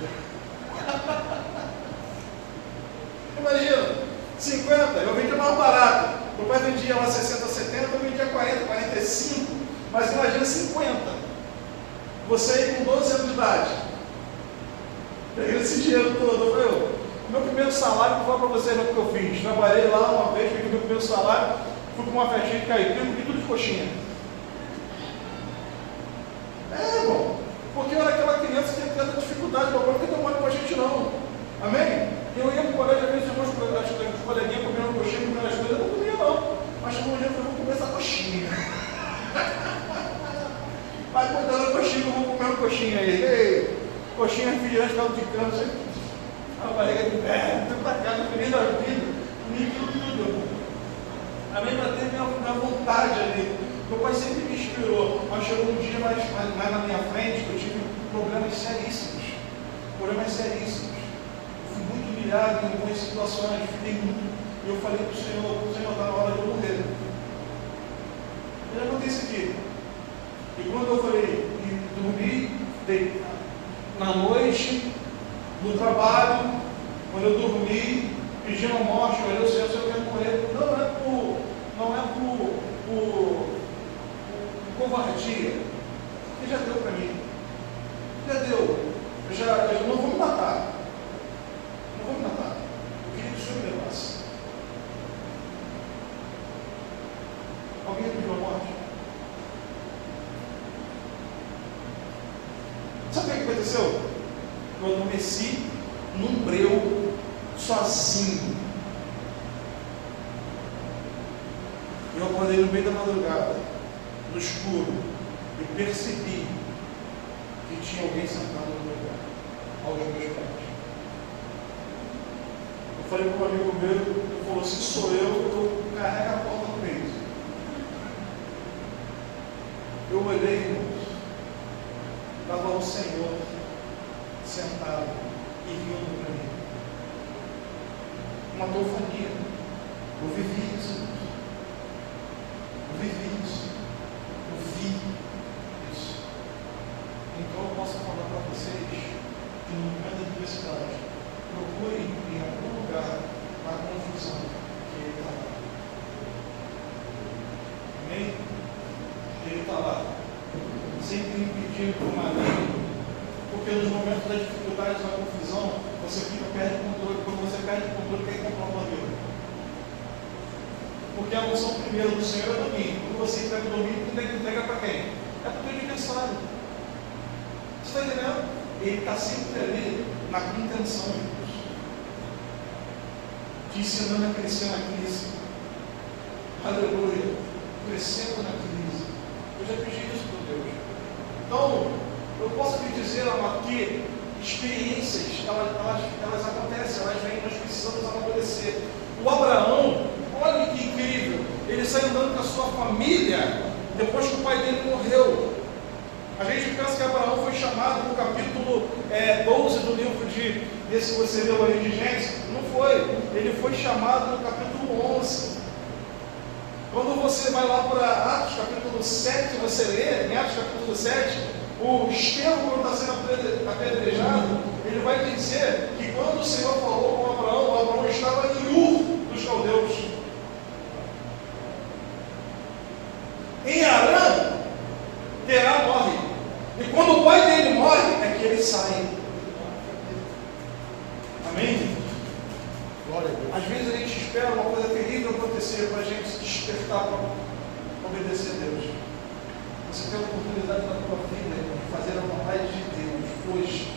Imagina, 50, eu vendia mais barato. Meu pai vendia lá 60, 70, eu vendia 40, 45. Mas imagina 50. Você aí com 12 anos de idade. Pegando esse dinheiro todo, eu falei, meu primeiro salário, vou falar para vocês o que eu fiz. Trabalhei lá uma vez, peguei meu primeiro salário, fui para uma festinha de caipira, comi tudo de coxinha. Irmão, porque eu era aquela criança que tinha tanta dificuldade, meu pai não tem mole com a gente não. Amém? Eu ia para o colégio, às vezes os coleguinhas comendo coxinha, comendo as coisas, eu não comia não. Mas chegou um dia eu falei, vou comer essa coxinha. Vai cuidando da coxinha, eu vou comendo coxinha aí. Ei, coxinha refrigerante, caldo de cana, assim. A barriga de pé, fui para casa, feliz da vida, comi tudo. Amém? Para ter minha vontade ali. Meu pai sempre me inspirou, mas chegou um dia mais na minha frente que eu tive problemas seríssimos. Eu fui muito humilhado em algumas situações, fiquei muito. E eu falei para o Senhor, está na hora de eu morrer. E acontece aqui. E quando eu falei, dormi na noite, no trabalho, quando eu dormi, pedindo a morte, eu olhei o Senhor, eu quero morrer. Não é por covardia. Ele já deu para mim. Já deu. Eu não vou me matar. Eu queria que o Senhor me levasse. Alguém pediu a morte? Sabe o que aconteceu? Eu adormeci num breu, sozinho. Eu acordei no meio da madrugada, no escuro, e percebi que tinha alguém sentado no meu lugar, aos meus pés. Eu falei para um amigo meu, ele falou, se sou eu carrego a porta no peito. Eu olhei, irmãos, estava o Senhor sentado e rindo para mim. Uma teofania. Eu vivi isso. Eu vi isso. Então eu posso falar para vocês que no momento da adversidade, procurem em algum lugar a confusão que ele está lá. Amém? Ele está lá, sempre impedindo o maligno, porque nos momentos da dificuldade, da confusão, você perde o controle. Quando você perde o controle, quem controla o domínio? Porque a unção primeiro do Senhor é domínio. Quando você entrega o domínio, você tem que entregar para quem? É para o teu adversário. Você está entendendo? Ele está sempre ali na contenção de Deus, te ensinando a crescer na crise. Aleluia. Crescendo na crise. Eu já pedi isso para Deus. Então, eu posso lhe dizer, amado, que experiências, elas acontecem, elas vêm, nós precisamos amadurecer. O Abraão, olha que incrível, ele saiu andando com a sua família, depois que o pai dele morreu. A gente pensa que Abraão foi chamado no capítulo 12 do livro desse que você leu aí de Gênesis. Não foi, ele foi chamado no capítulo 11. Quando você vai lá para Atos capítulo 7, você lê, em Atos capítulo 7, o Estevão, quando está sendo apedrejado, ele vai dizer que espera uma coisa terrível acontecer para a gente se despertar para obedecer a Deus. Você tem a oportunidade na tua vida de fazer a vontade de Deus hoje,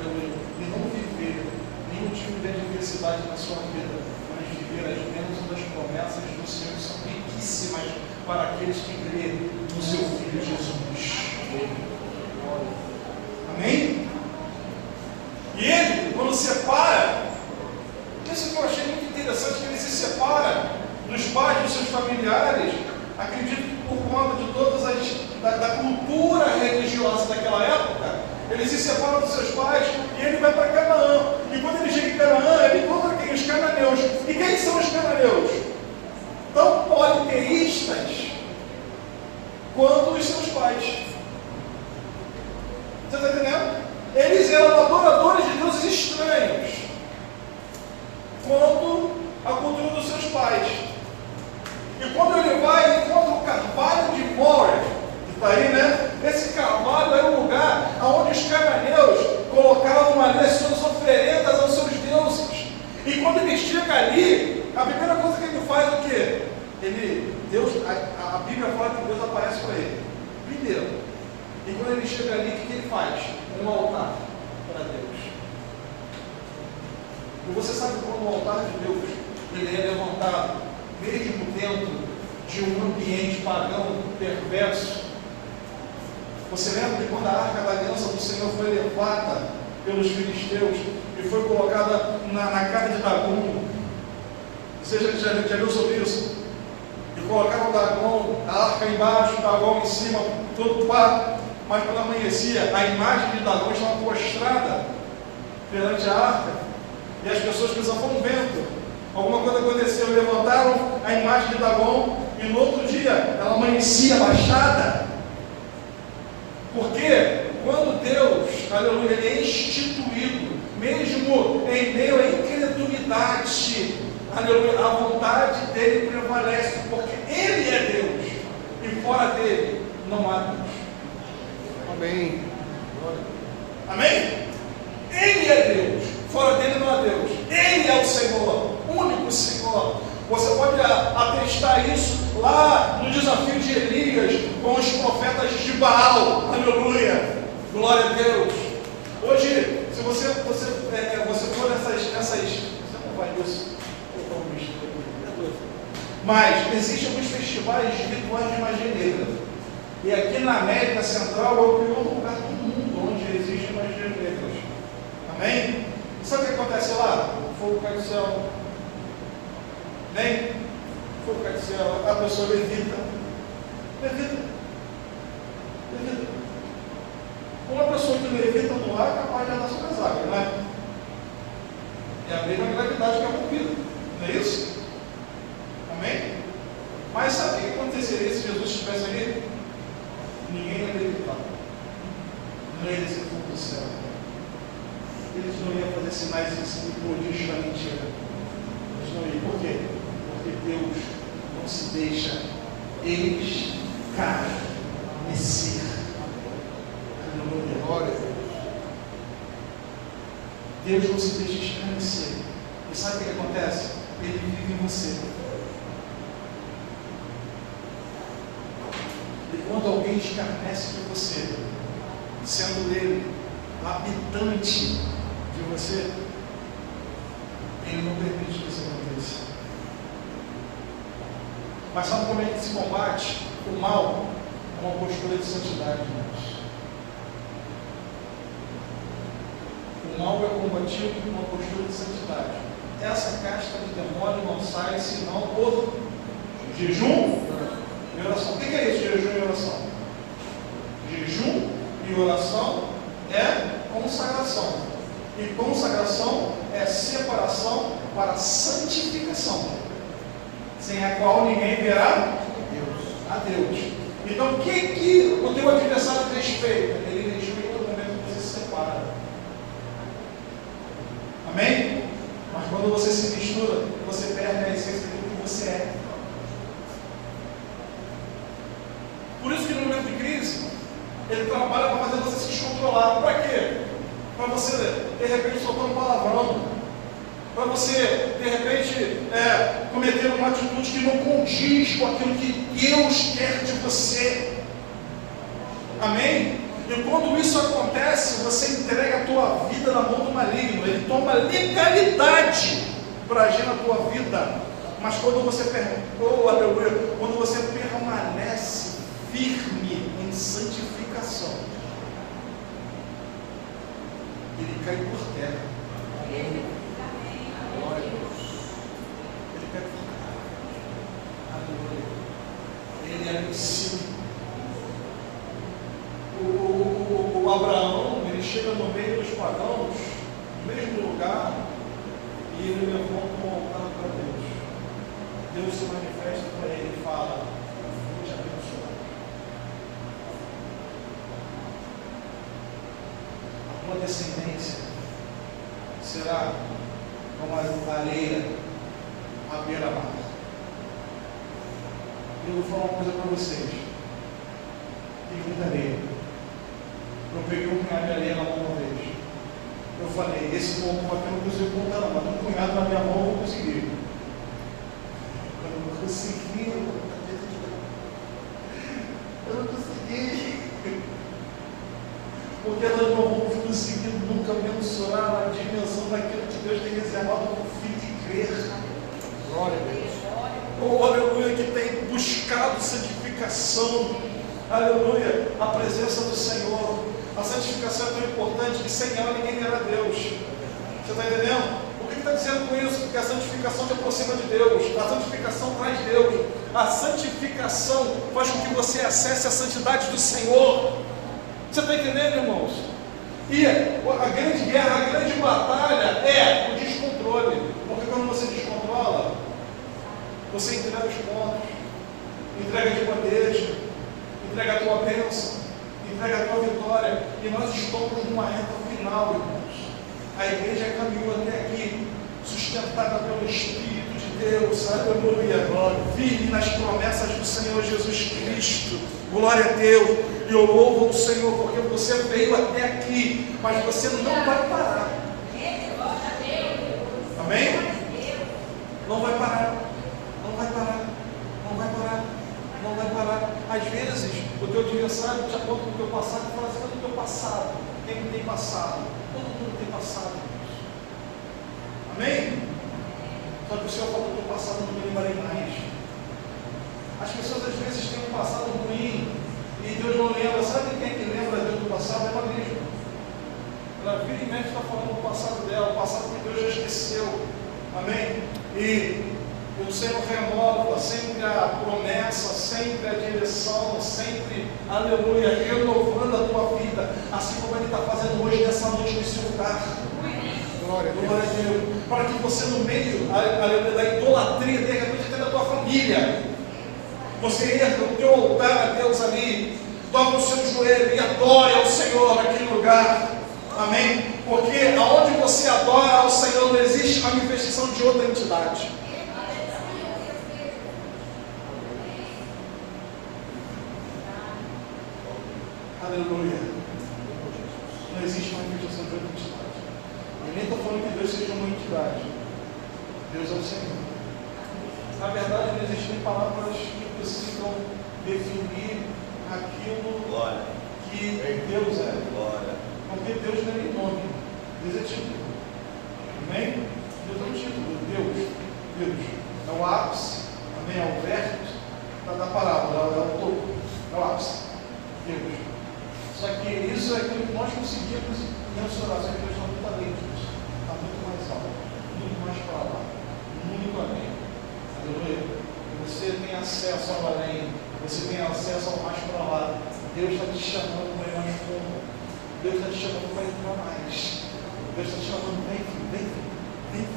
e não viver nenhum tipo de adversidade na sua vida, mas viver as bênçãos das promessas do Senhor, que são riquíssimas para aqueles que creem no seu Filho Jesus. Amém? E ele, quando separa, isso que eu achei muito interessante, que ele se separa dos pais, dos seus familiares, acredito que por conta de todas da cultura religiosa daquela época, ele se separa dos seus pais e ele vai para Canaã. E quando ele chega em Canaã, ele encontra quem? Os cananeus. E quem são os cananeus? Tão politeístas quanto os seus pais. Você está entendendo? Eles eram adoradores de deuses estranhos quanto a cultura dos seus pais. E quando ele vai, ele encontra o carvalho de Moreh, que está aí, né? Esse carvalho era um lugar onde os cananeus colocavam ali as suas oferendas aos seus deuses. E quando ele chega ali, a primeira coisa que ele faz é o quê? A Bíblia fala que Deus aparece para ele. Primeiro. E quando ele chega ali, o que ele faz? Um altar para Deus. E você sabe quando o altar de Deus ele é levantado, mesmo dentro de um ambiente pagão perverso? Você lembra de quando a arca da aliança do Senhor foi levada pelos filisteus e foi colocada na casa de Dagon? Você já viu sobre isso? E colocaram o Dagon, a arca embaixo, o Dagon em cima, todo pá. Mas quando amanhecia, a imagem de Dagon estava prostrada perante a arca. E as pessoas pensavam, foi um vento. Alguma coisa aconteceu, levantaram a imagem de Dagon e no outro dia ela amanhecia baixada. Porque quando Deus, aleluia, ele é instituído, mesmo em meio à incredulidade, aleluia, a vontade dele prevalece, porque ele é Deus e fora dele não há Deus. Amém. Amém? Ele é Deus, fora dele não há Deus. Ele é o Senhor, único Senhor. Você pode atestar isso lá no desafio de Elias com os profetas de Baal. Aleluia! Glória a Deus! Hoje, se você for nessas você não vai isso. Mas existem alguns festivais de rituais de magia negra. E aqui na América Central é o pior lugar do mundo onde existem magias negras. Amém? E sabe o que acontece lá? O fogo cai do céu. Amém? O fogo cai do céu. A pessoa levita. Uma pessoa que levita no ar é capaz de andar sobre as águas, não é? É a mesma gravidade que a movida. Não é isso? Amém? Mas sabe o que aconteceria se Jesus estivesse ali? Ninguém ia levitar. Não ia descer fogo do céu. Eles não iam fazer sinais e prodígios da mentira. Eles não iam. Por quê? Porque Deus não se deixa escarnecer. Glória a Deus. Deus não se deixa escarnecer. E sabe o que acontece? Ele vive em você. E quando alguém escarnece de você, sendo ele habitante de você, ele não permite que isso aconteça. Mas sabe como é que se combate o mal? Com uma postura de santidade, irmãos. O mal é combatido com uma postura de santidade. Essa casta de demônio não sai senão por jejum e oração. O que é isso, jejum e oração? Jejum e oração é consagração. E consagração é separação para santificação, sem a qual ninguém verá a Deus. Então, o que o teu adversário respeita? Ele respeita o momento que você se separa. Amém? Mas quando você se mistura, você perde a essência do que você é. Por isso que no momento de crise, ele trabalha para fazer você se descontrolar. Para quê? Para você, de repente, soltar um palavrão. para você, de repente, cometer uma atitude que não condiz com aquilo que Deus quer de você. Amém? E quando isso acontece, você entrega a tua vida na mão do maligno. Ele toma legalidade para agir na tua vida. Mas quando você quando você permanece firme em santificação, ele cai por terra. Glória a Deus. Ele cai por terra. Aleluia. Ele é princípio. O Abraão, ele chega no meio dos pagãos, no mesmo lugar, e ele levanta um altar para Deus. Deus se manifesta para ele e fala: vou te abençoar. A tua descendência será como a areia à beira-mar. Eu vou falar uma coisa para vocês. Tem muita areia. Eu peguei um punhado de areia na mão uma vez. Eu falei: esse momento aqui eu não consigo contar, não, mas um punhado na minha mão eu vou conseguir. Eu não consegui. Eu não consegui. Porque nós não vamos conseguir nunca mensurar a dimensão daquilo que Deus tem reservado para o filho de crer. Glória a Deus. Oh, aleluia, que tem buscado santificação. Aleluia, a presença do Senhor. A santificação é tão importante que sem ela ninguém verá Deus. Você está entendendo? O que está dizendo com isso? Porque a santificação te aproxima de Deus. A santificação traz Deus. A santificação faz com que você acesse a santidade do Senhor. Você está entendendo, irmãos? E a grande guerra, a grande batalha é o descontrole. Porque quando você descontrola, você entrega os pontos, entrega de bandeja, entrega a tua bênção, entrega a tua vitória. E nós estamos numa reta final, irmãos. A igreja caminhou até aqui, sustentada pelo Espírito de Deus, aleluia, firme nas promessas do Senhor Jesus Cristo. Glória a Deus. E eu louvo o Senhor, porque você veio até aqui, mas você não vai parar. Amém? Não vai parar. Não vai parar. Não vai parar. Não vai parar. Às vezes, o teu adversário te aponta para o teu passado e fala assim: mas o teu passado. Quem não tem passado? Todo mundo tem passado. Amém? Só que o Senhor falou: o teu passado não me lembrarei mais. As pessoas às vezes têm um passado ruim e Deus não lembra. Sabe quem é que lembra Deus do passado? É ela mesma. Ela vira e mexe está falando do passado dela, o passado que Deus já esqueceu. Amém? E o Senhor renova sempre a promessa, sempre a direção, sempre, aleluia, renovando a tua vida, assim como Ele está fazendo hoje, nessa noite, nesse lugar. Glória a Deus. Para que você, no meio, aleluia, da idolatria, de repente, até da tua família, você erga o teu altar a Deus ali, dobra o seu joelho e adore ao Senhor naquele lugar. Amém? Porque aonde você adora ao Senhor, não existe manifestação de outra entidade. Aleluia. Não existe manifestação de outra entidade. Eu nem estou falando que Deus seja uma entidade. Deus é o Senhor. Na verdade, não existem palavras que precisam definir aquilo que Deus é. Porque Deus não é nem nome. Deus é título. Amém? Deus é um título. Deus. É o ápice. Amém? É o vértice da parábola. É o topo. É o ápice. Deus. Só que isso é aquilo que nós conseguimos mensurar. Só que Deus está muito além disso. Está muito mais alto. Muito mais para lá. Muito além. Aleluia. Você tem acesso ao além. Você tem acesso ao mais para lá. Deus está te chamando para ir mais fundo. Deus está te chamando para entrar mais. Deus está te chamando: vem, filho.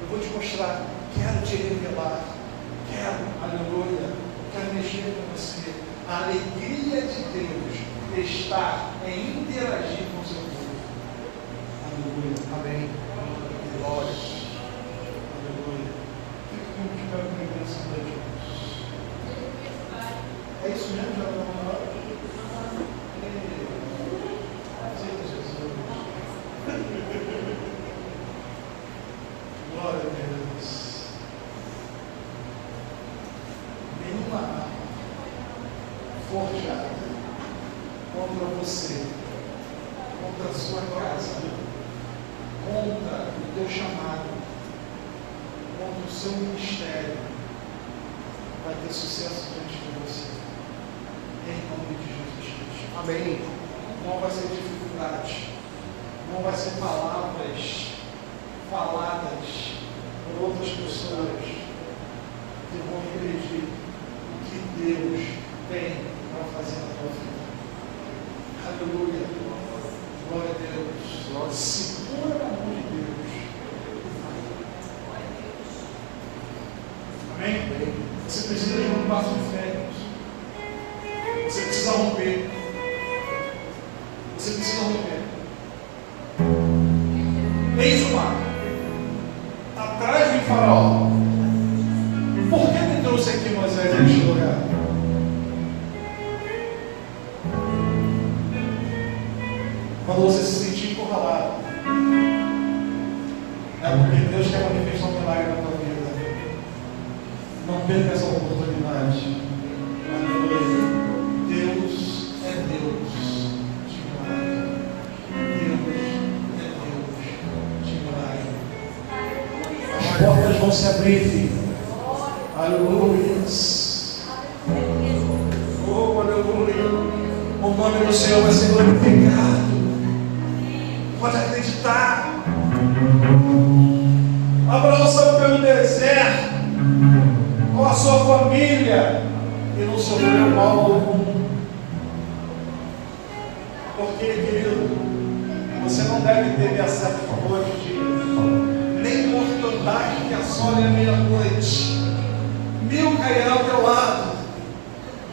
Eu vou te mostrar. Quero te revelar. Quero, aleluia. Quero mexer com você. A alegria de Deus está em interagir com o seu povo. Aleluia. Amém. Glória. Aleluia. Fique com de pé com a bênção de Deus. É isso mesmo? Já está na hora? Aceita Jesus. Glória a seu ministério vai ter sucesso diante de você. Em nome de Jesus Cristo. Amém. Não vai ser dificuldade. Não vai ser palavras faladas por outras pessoas que vão impedir o que Deus tem para fazer na tua vida. Aleluia. Glória a Deus. Segura na mão de Deus. Amém? Você precisa de um passo de fé. Você precisa romper. Você precisa romper. Eis o mar. Atrás de Faraó. Por que me trouxe aqui Moisés neste lugar? Quando você se sentir encurralado, é porque Deus quer manifestar um milagre na tua vida. Não perca essa oportunidade. Deus é Deus de milagre. Deus é Deus de milagre. As portas vão se abrir, filho. Aleluia. Oh, aleluia. O nome do Senhor vai ser glorificado. Pode acreditar. Abraão saiu pelo deserto com a sua família e não sofreu mal algum. Porque, querido, você não deve ter essa hoje de nem mortandade que assola a meia-noite. 1000 cairão ao teu lado,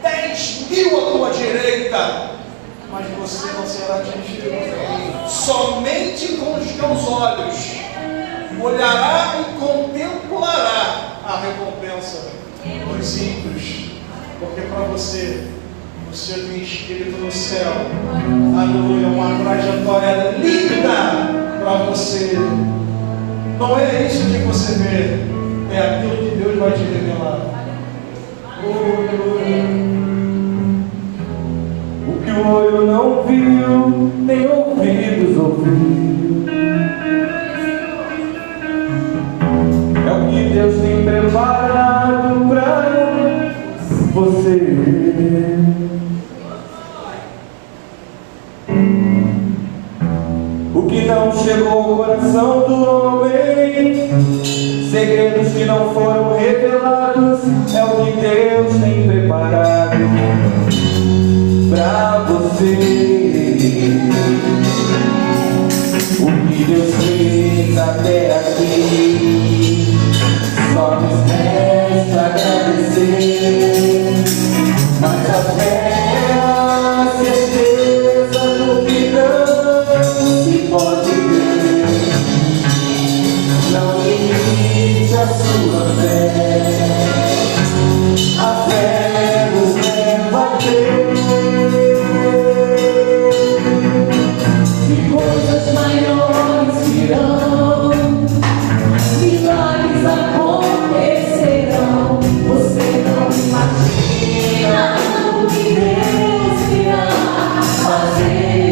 10.000 à tua direita, mas você não será atingido. Somente com os teus olhos olhará e contemplará a recompensa dos ímpios, porque para você o Senhor tem escrito no céu, aleluia, uma trajetória linda para você. Não é isso que você vê, é aquilo que Deus vai te revelar. O que o olho não viu, nem ouvidos ouviu, é o que Deus tem preparado para você. O que não chegou ao coração do homem, segredos que não foram revelados, é o que Deus tem preparado pra você. O que Deus fez até aqui, só nos resta agradecer. Mas a fé é a certeza do que não se pode ver. Não limite a sua fé. A fé nos leva a crer que coisas maiores virão, milagres acontecerão. Você não imagina o que Deus irá fazer.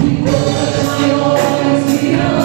Que coisas maiores virão,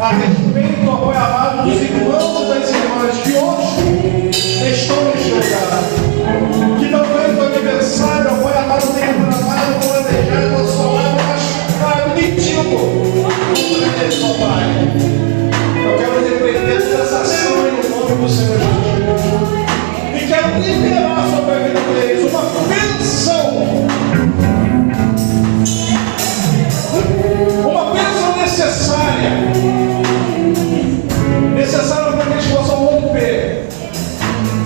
A respeito, ó Pai amado, dos irmãos e das irmãs que hoje estão neste lugar, que talvez o aniversário, ó Pai amado, tenha travado, planejado, assolado, machucado, mentido. Ó Pai, eu quero repreender toda essa ação em nome do Senhor Jesus. E quero liberar sobre a vida deles uma bênção. Uma bênção necessária para que eles possam romper,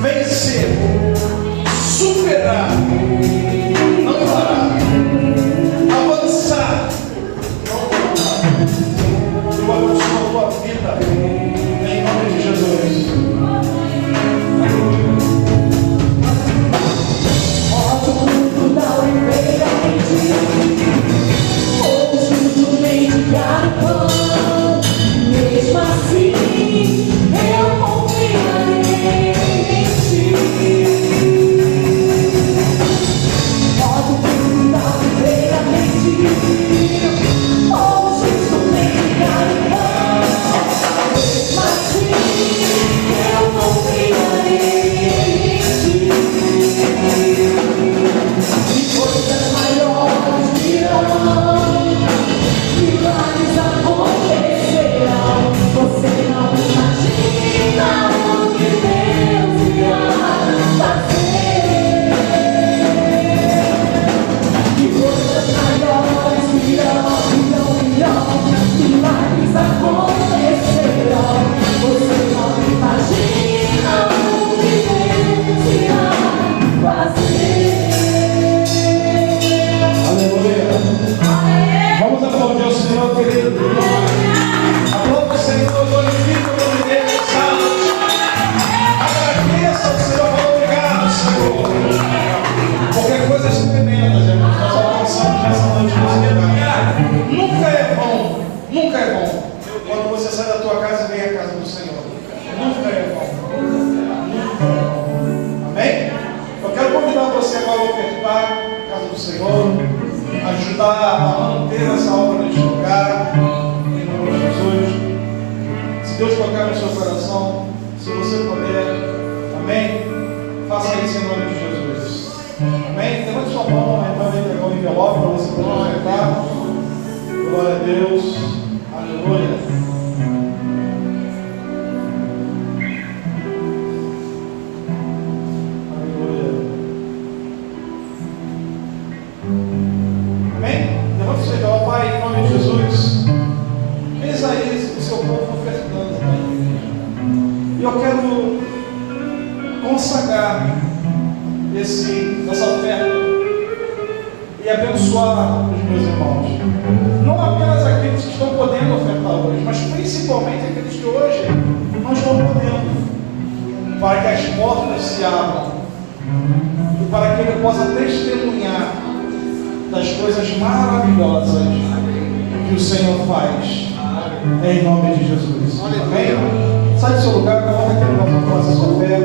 vencer, superar, não parar, avançar. Eu abençoo a tua vida em nome de Jesus. Mesmo assim, eu confiarei em ti. Pode perguntar primeiramente, hoje estou bem mesmo assim, eu confiarei em ti. E coisas maiores virão, milagres acontecerão. Você não imagina o que Deus irá fazer. Que coisas maiores virão, milagres acontecerão. Você não imagina o que Deus irá fazer. Aleluia. Vamos aplaudir o Senhor, querido. Aplauda o Senhor, glorifica o nome dele, exalte. Agradeça ao Senhor, obrigado, Senhor. Porque coisas tremendas, irmãos, nós alcançamos nessa noite no Senhor. Nunca é bom, nunca é bom quando você sai da tua casa e vem à casa do Senhor. Nunca é bom. Nunca é bom. Amém? Eu quero convidar você agora a ofertar a casa do Senhor, ajudar a manter essa obra neste lugar, em nome de Jesus. Se Deus tocar no seu coração, se você puder, amém? Faça isso em nome de Jesus. Amém? Levante sua mão, então vai pegar um envelope para você poder ofertar. Glória a Deus. Aleluia. Pai, em nome de Jesus, eis aí o seu povo ofertando, Pai. E eu quero consagrar essa oferta e abençoar os meus irmãos. Não apenas aqueles que estão podendo ofertar hoje, mas principalmente aqueles que hoje não estão podendo, para que as portas se abram e para que ele possa testemunhar das coisas maravilhosas que o Senhor faz, em nome de Jesus. Amém? Sai do seu lugar, coloca aqui no nosso coração sua fé.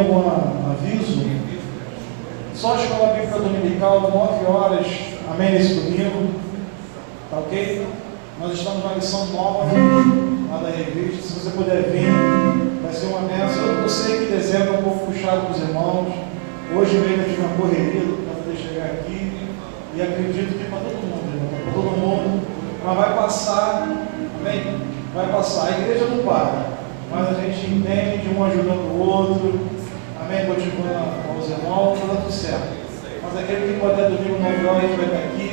algum aviso, só a escola bíblica dominical, 9 horas, amém, nesse domingo, tá ok? Nós estamos na lição 9 lá da revista, se você puder vir, vai ser uma bênção. Eu sei que dezembro é um pouco puxado para os irmãos, hoje mesmo eu tive uma correria para poder chegar aqui, e acredito que para todo mundo, irmão, para todo mundo, mas vai passar, amém? Vai passar, a igreja não para, mas a gente entende, um ajudando o outro, amém? Motivando aos irmãos, está tudo certo. Mas aquele que pode domingo 9 horas, a gente vai estar aqui,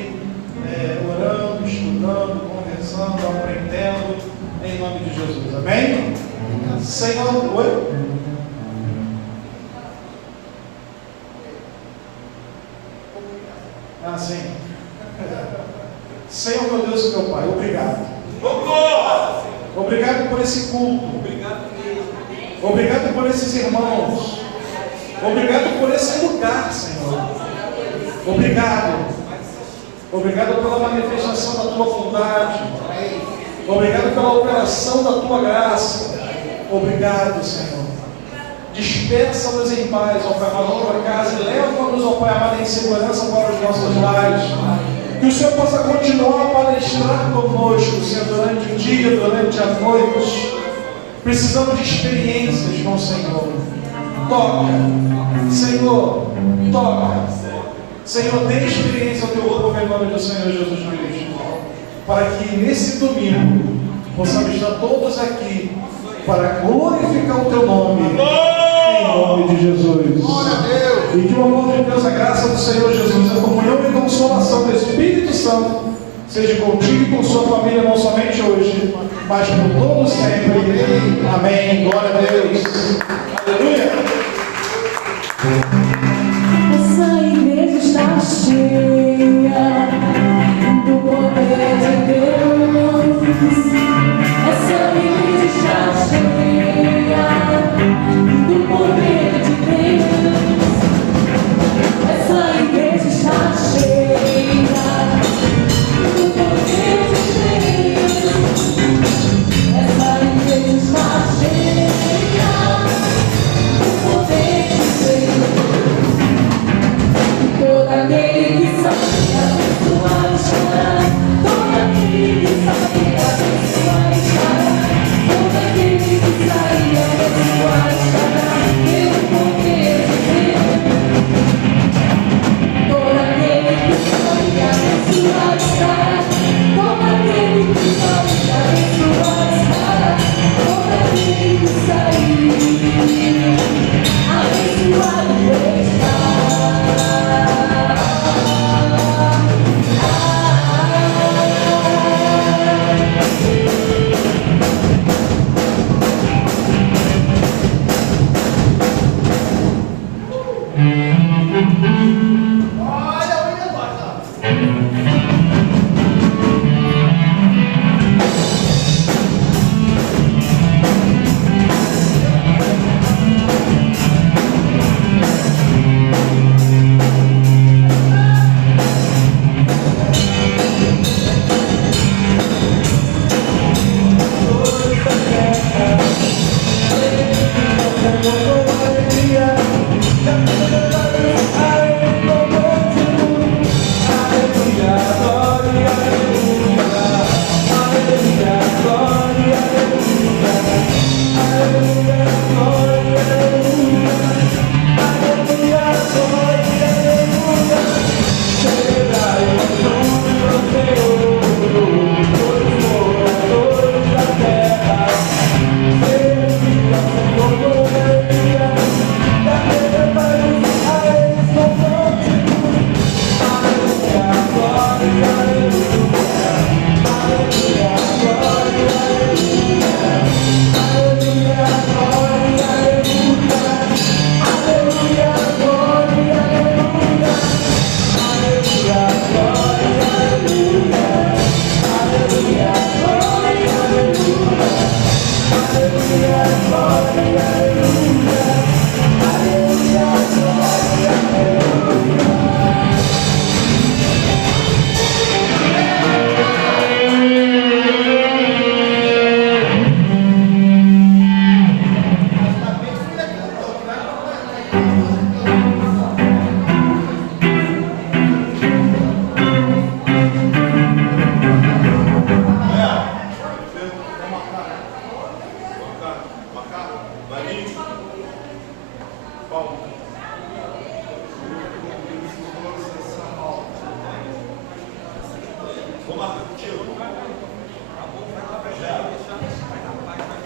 orando, estudando, conversando, aprendendo, em nome de Jesus, amém? Senhor, oi? Ah, sim. Senhor, meu Deus e meu Pai, obrigado. Obrigado por esse culto. Obrigado por esses irmãos. Obrigado por esse lugar, Senhor. Obrigado. Obrigado pela manifestação da tua vontade. Obrigado pela operação da tua graça. Obrigado, Senhor. Dispersa-nos em paz, ó Pai amado, para casa e leva-nos, ó Pai amado, em segurança para os nossos lares. Que o Senhor possa continuar a palestrar conosco, Senhor, durante o dia, durante a noite. Precisamos de experiências com o Senhor. Toca, Senhor, toca. Senhor, dê experiência ao teu povo em nome do Senhor Jesus Cristo. Para que nesse domingo possamos estar todos aqui para glorificar o teu nome. Em nome de Jesus. Glória a Deus. E que o amor de Deus, a graça do Senhor Jesus, a comunhão e consolação do Espírito Santo seja contigo e com sua família, não somente hoje, mas por todo sempre. Amém. Glória a Deus. Aleluia. Essa igreja está cheia.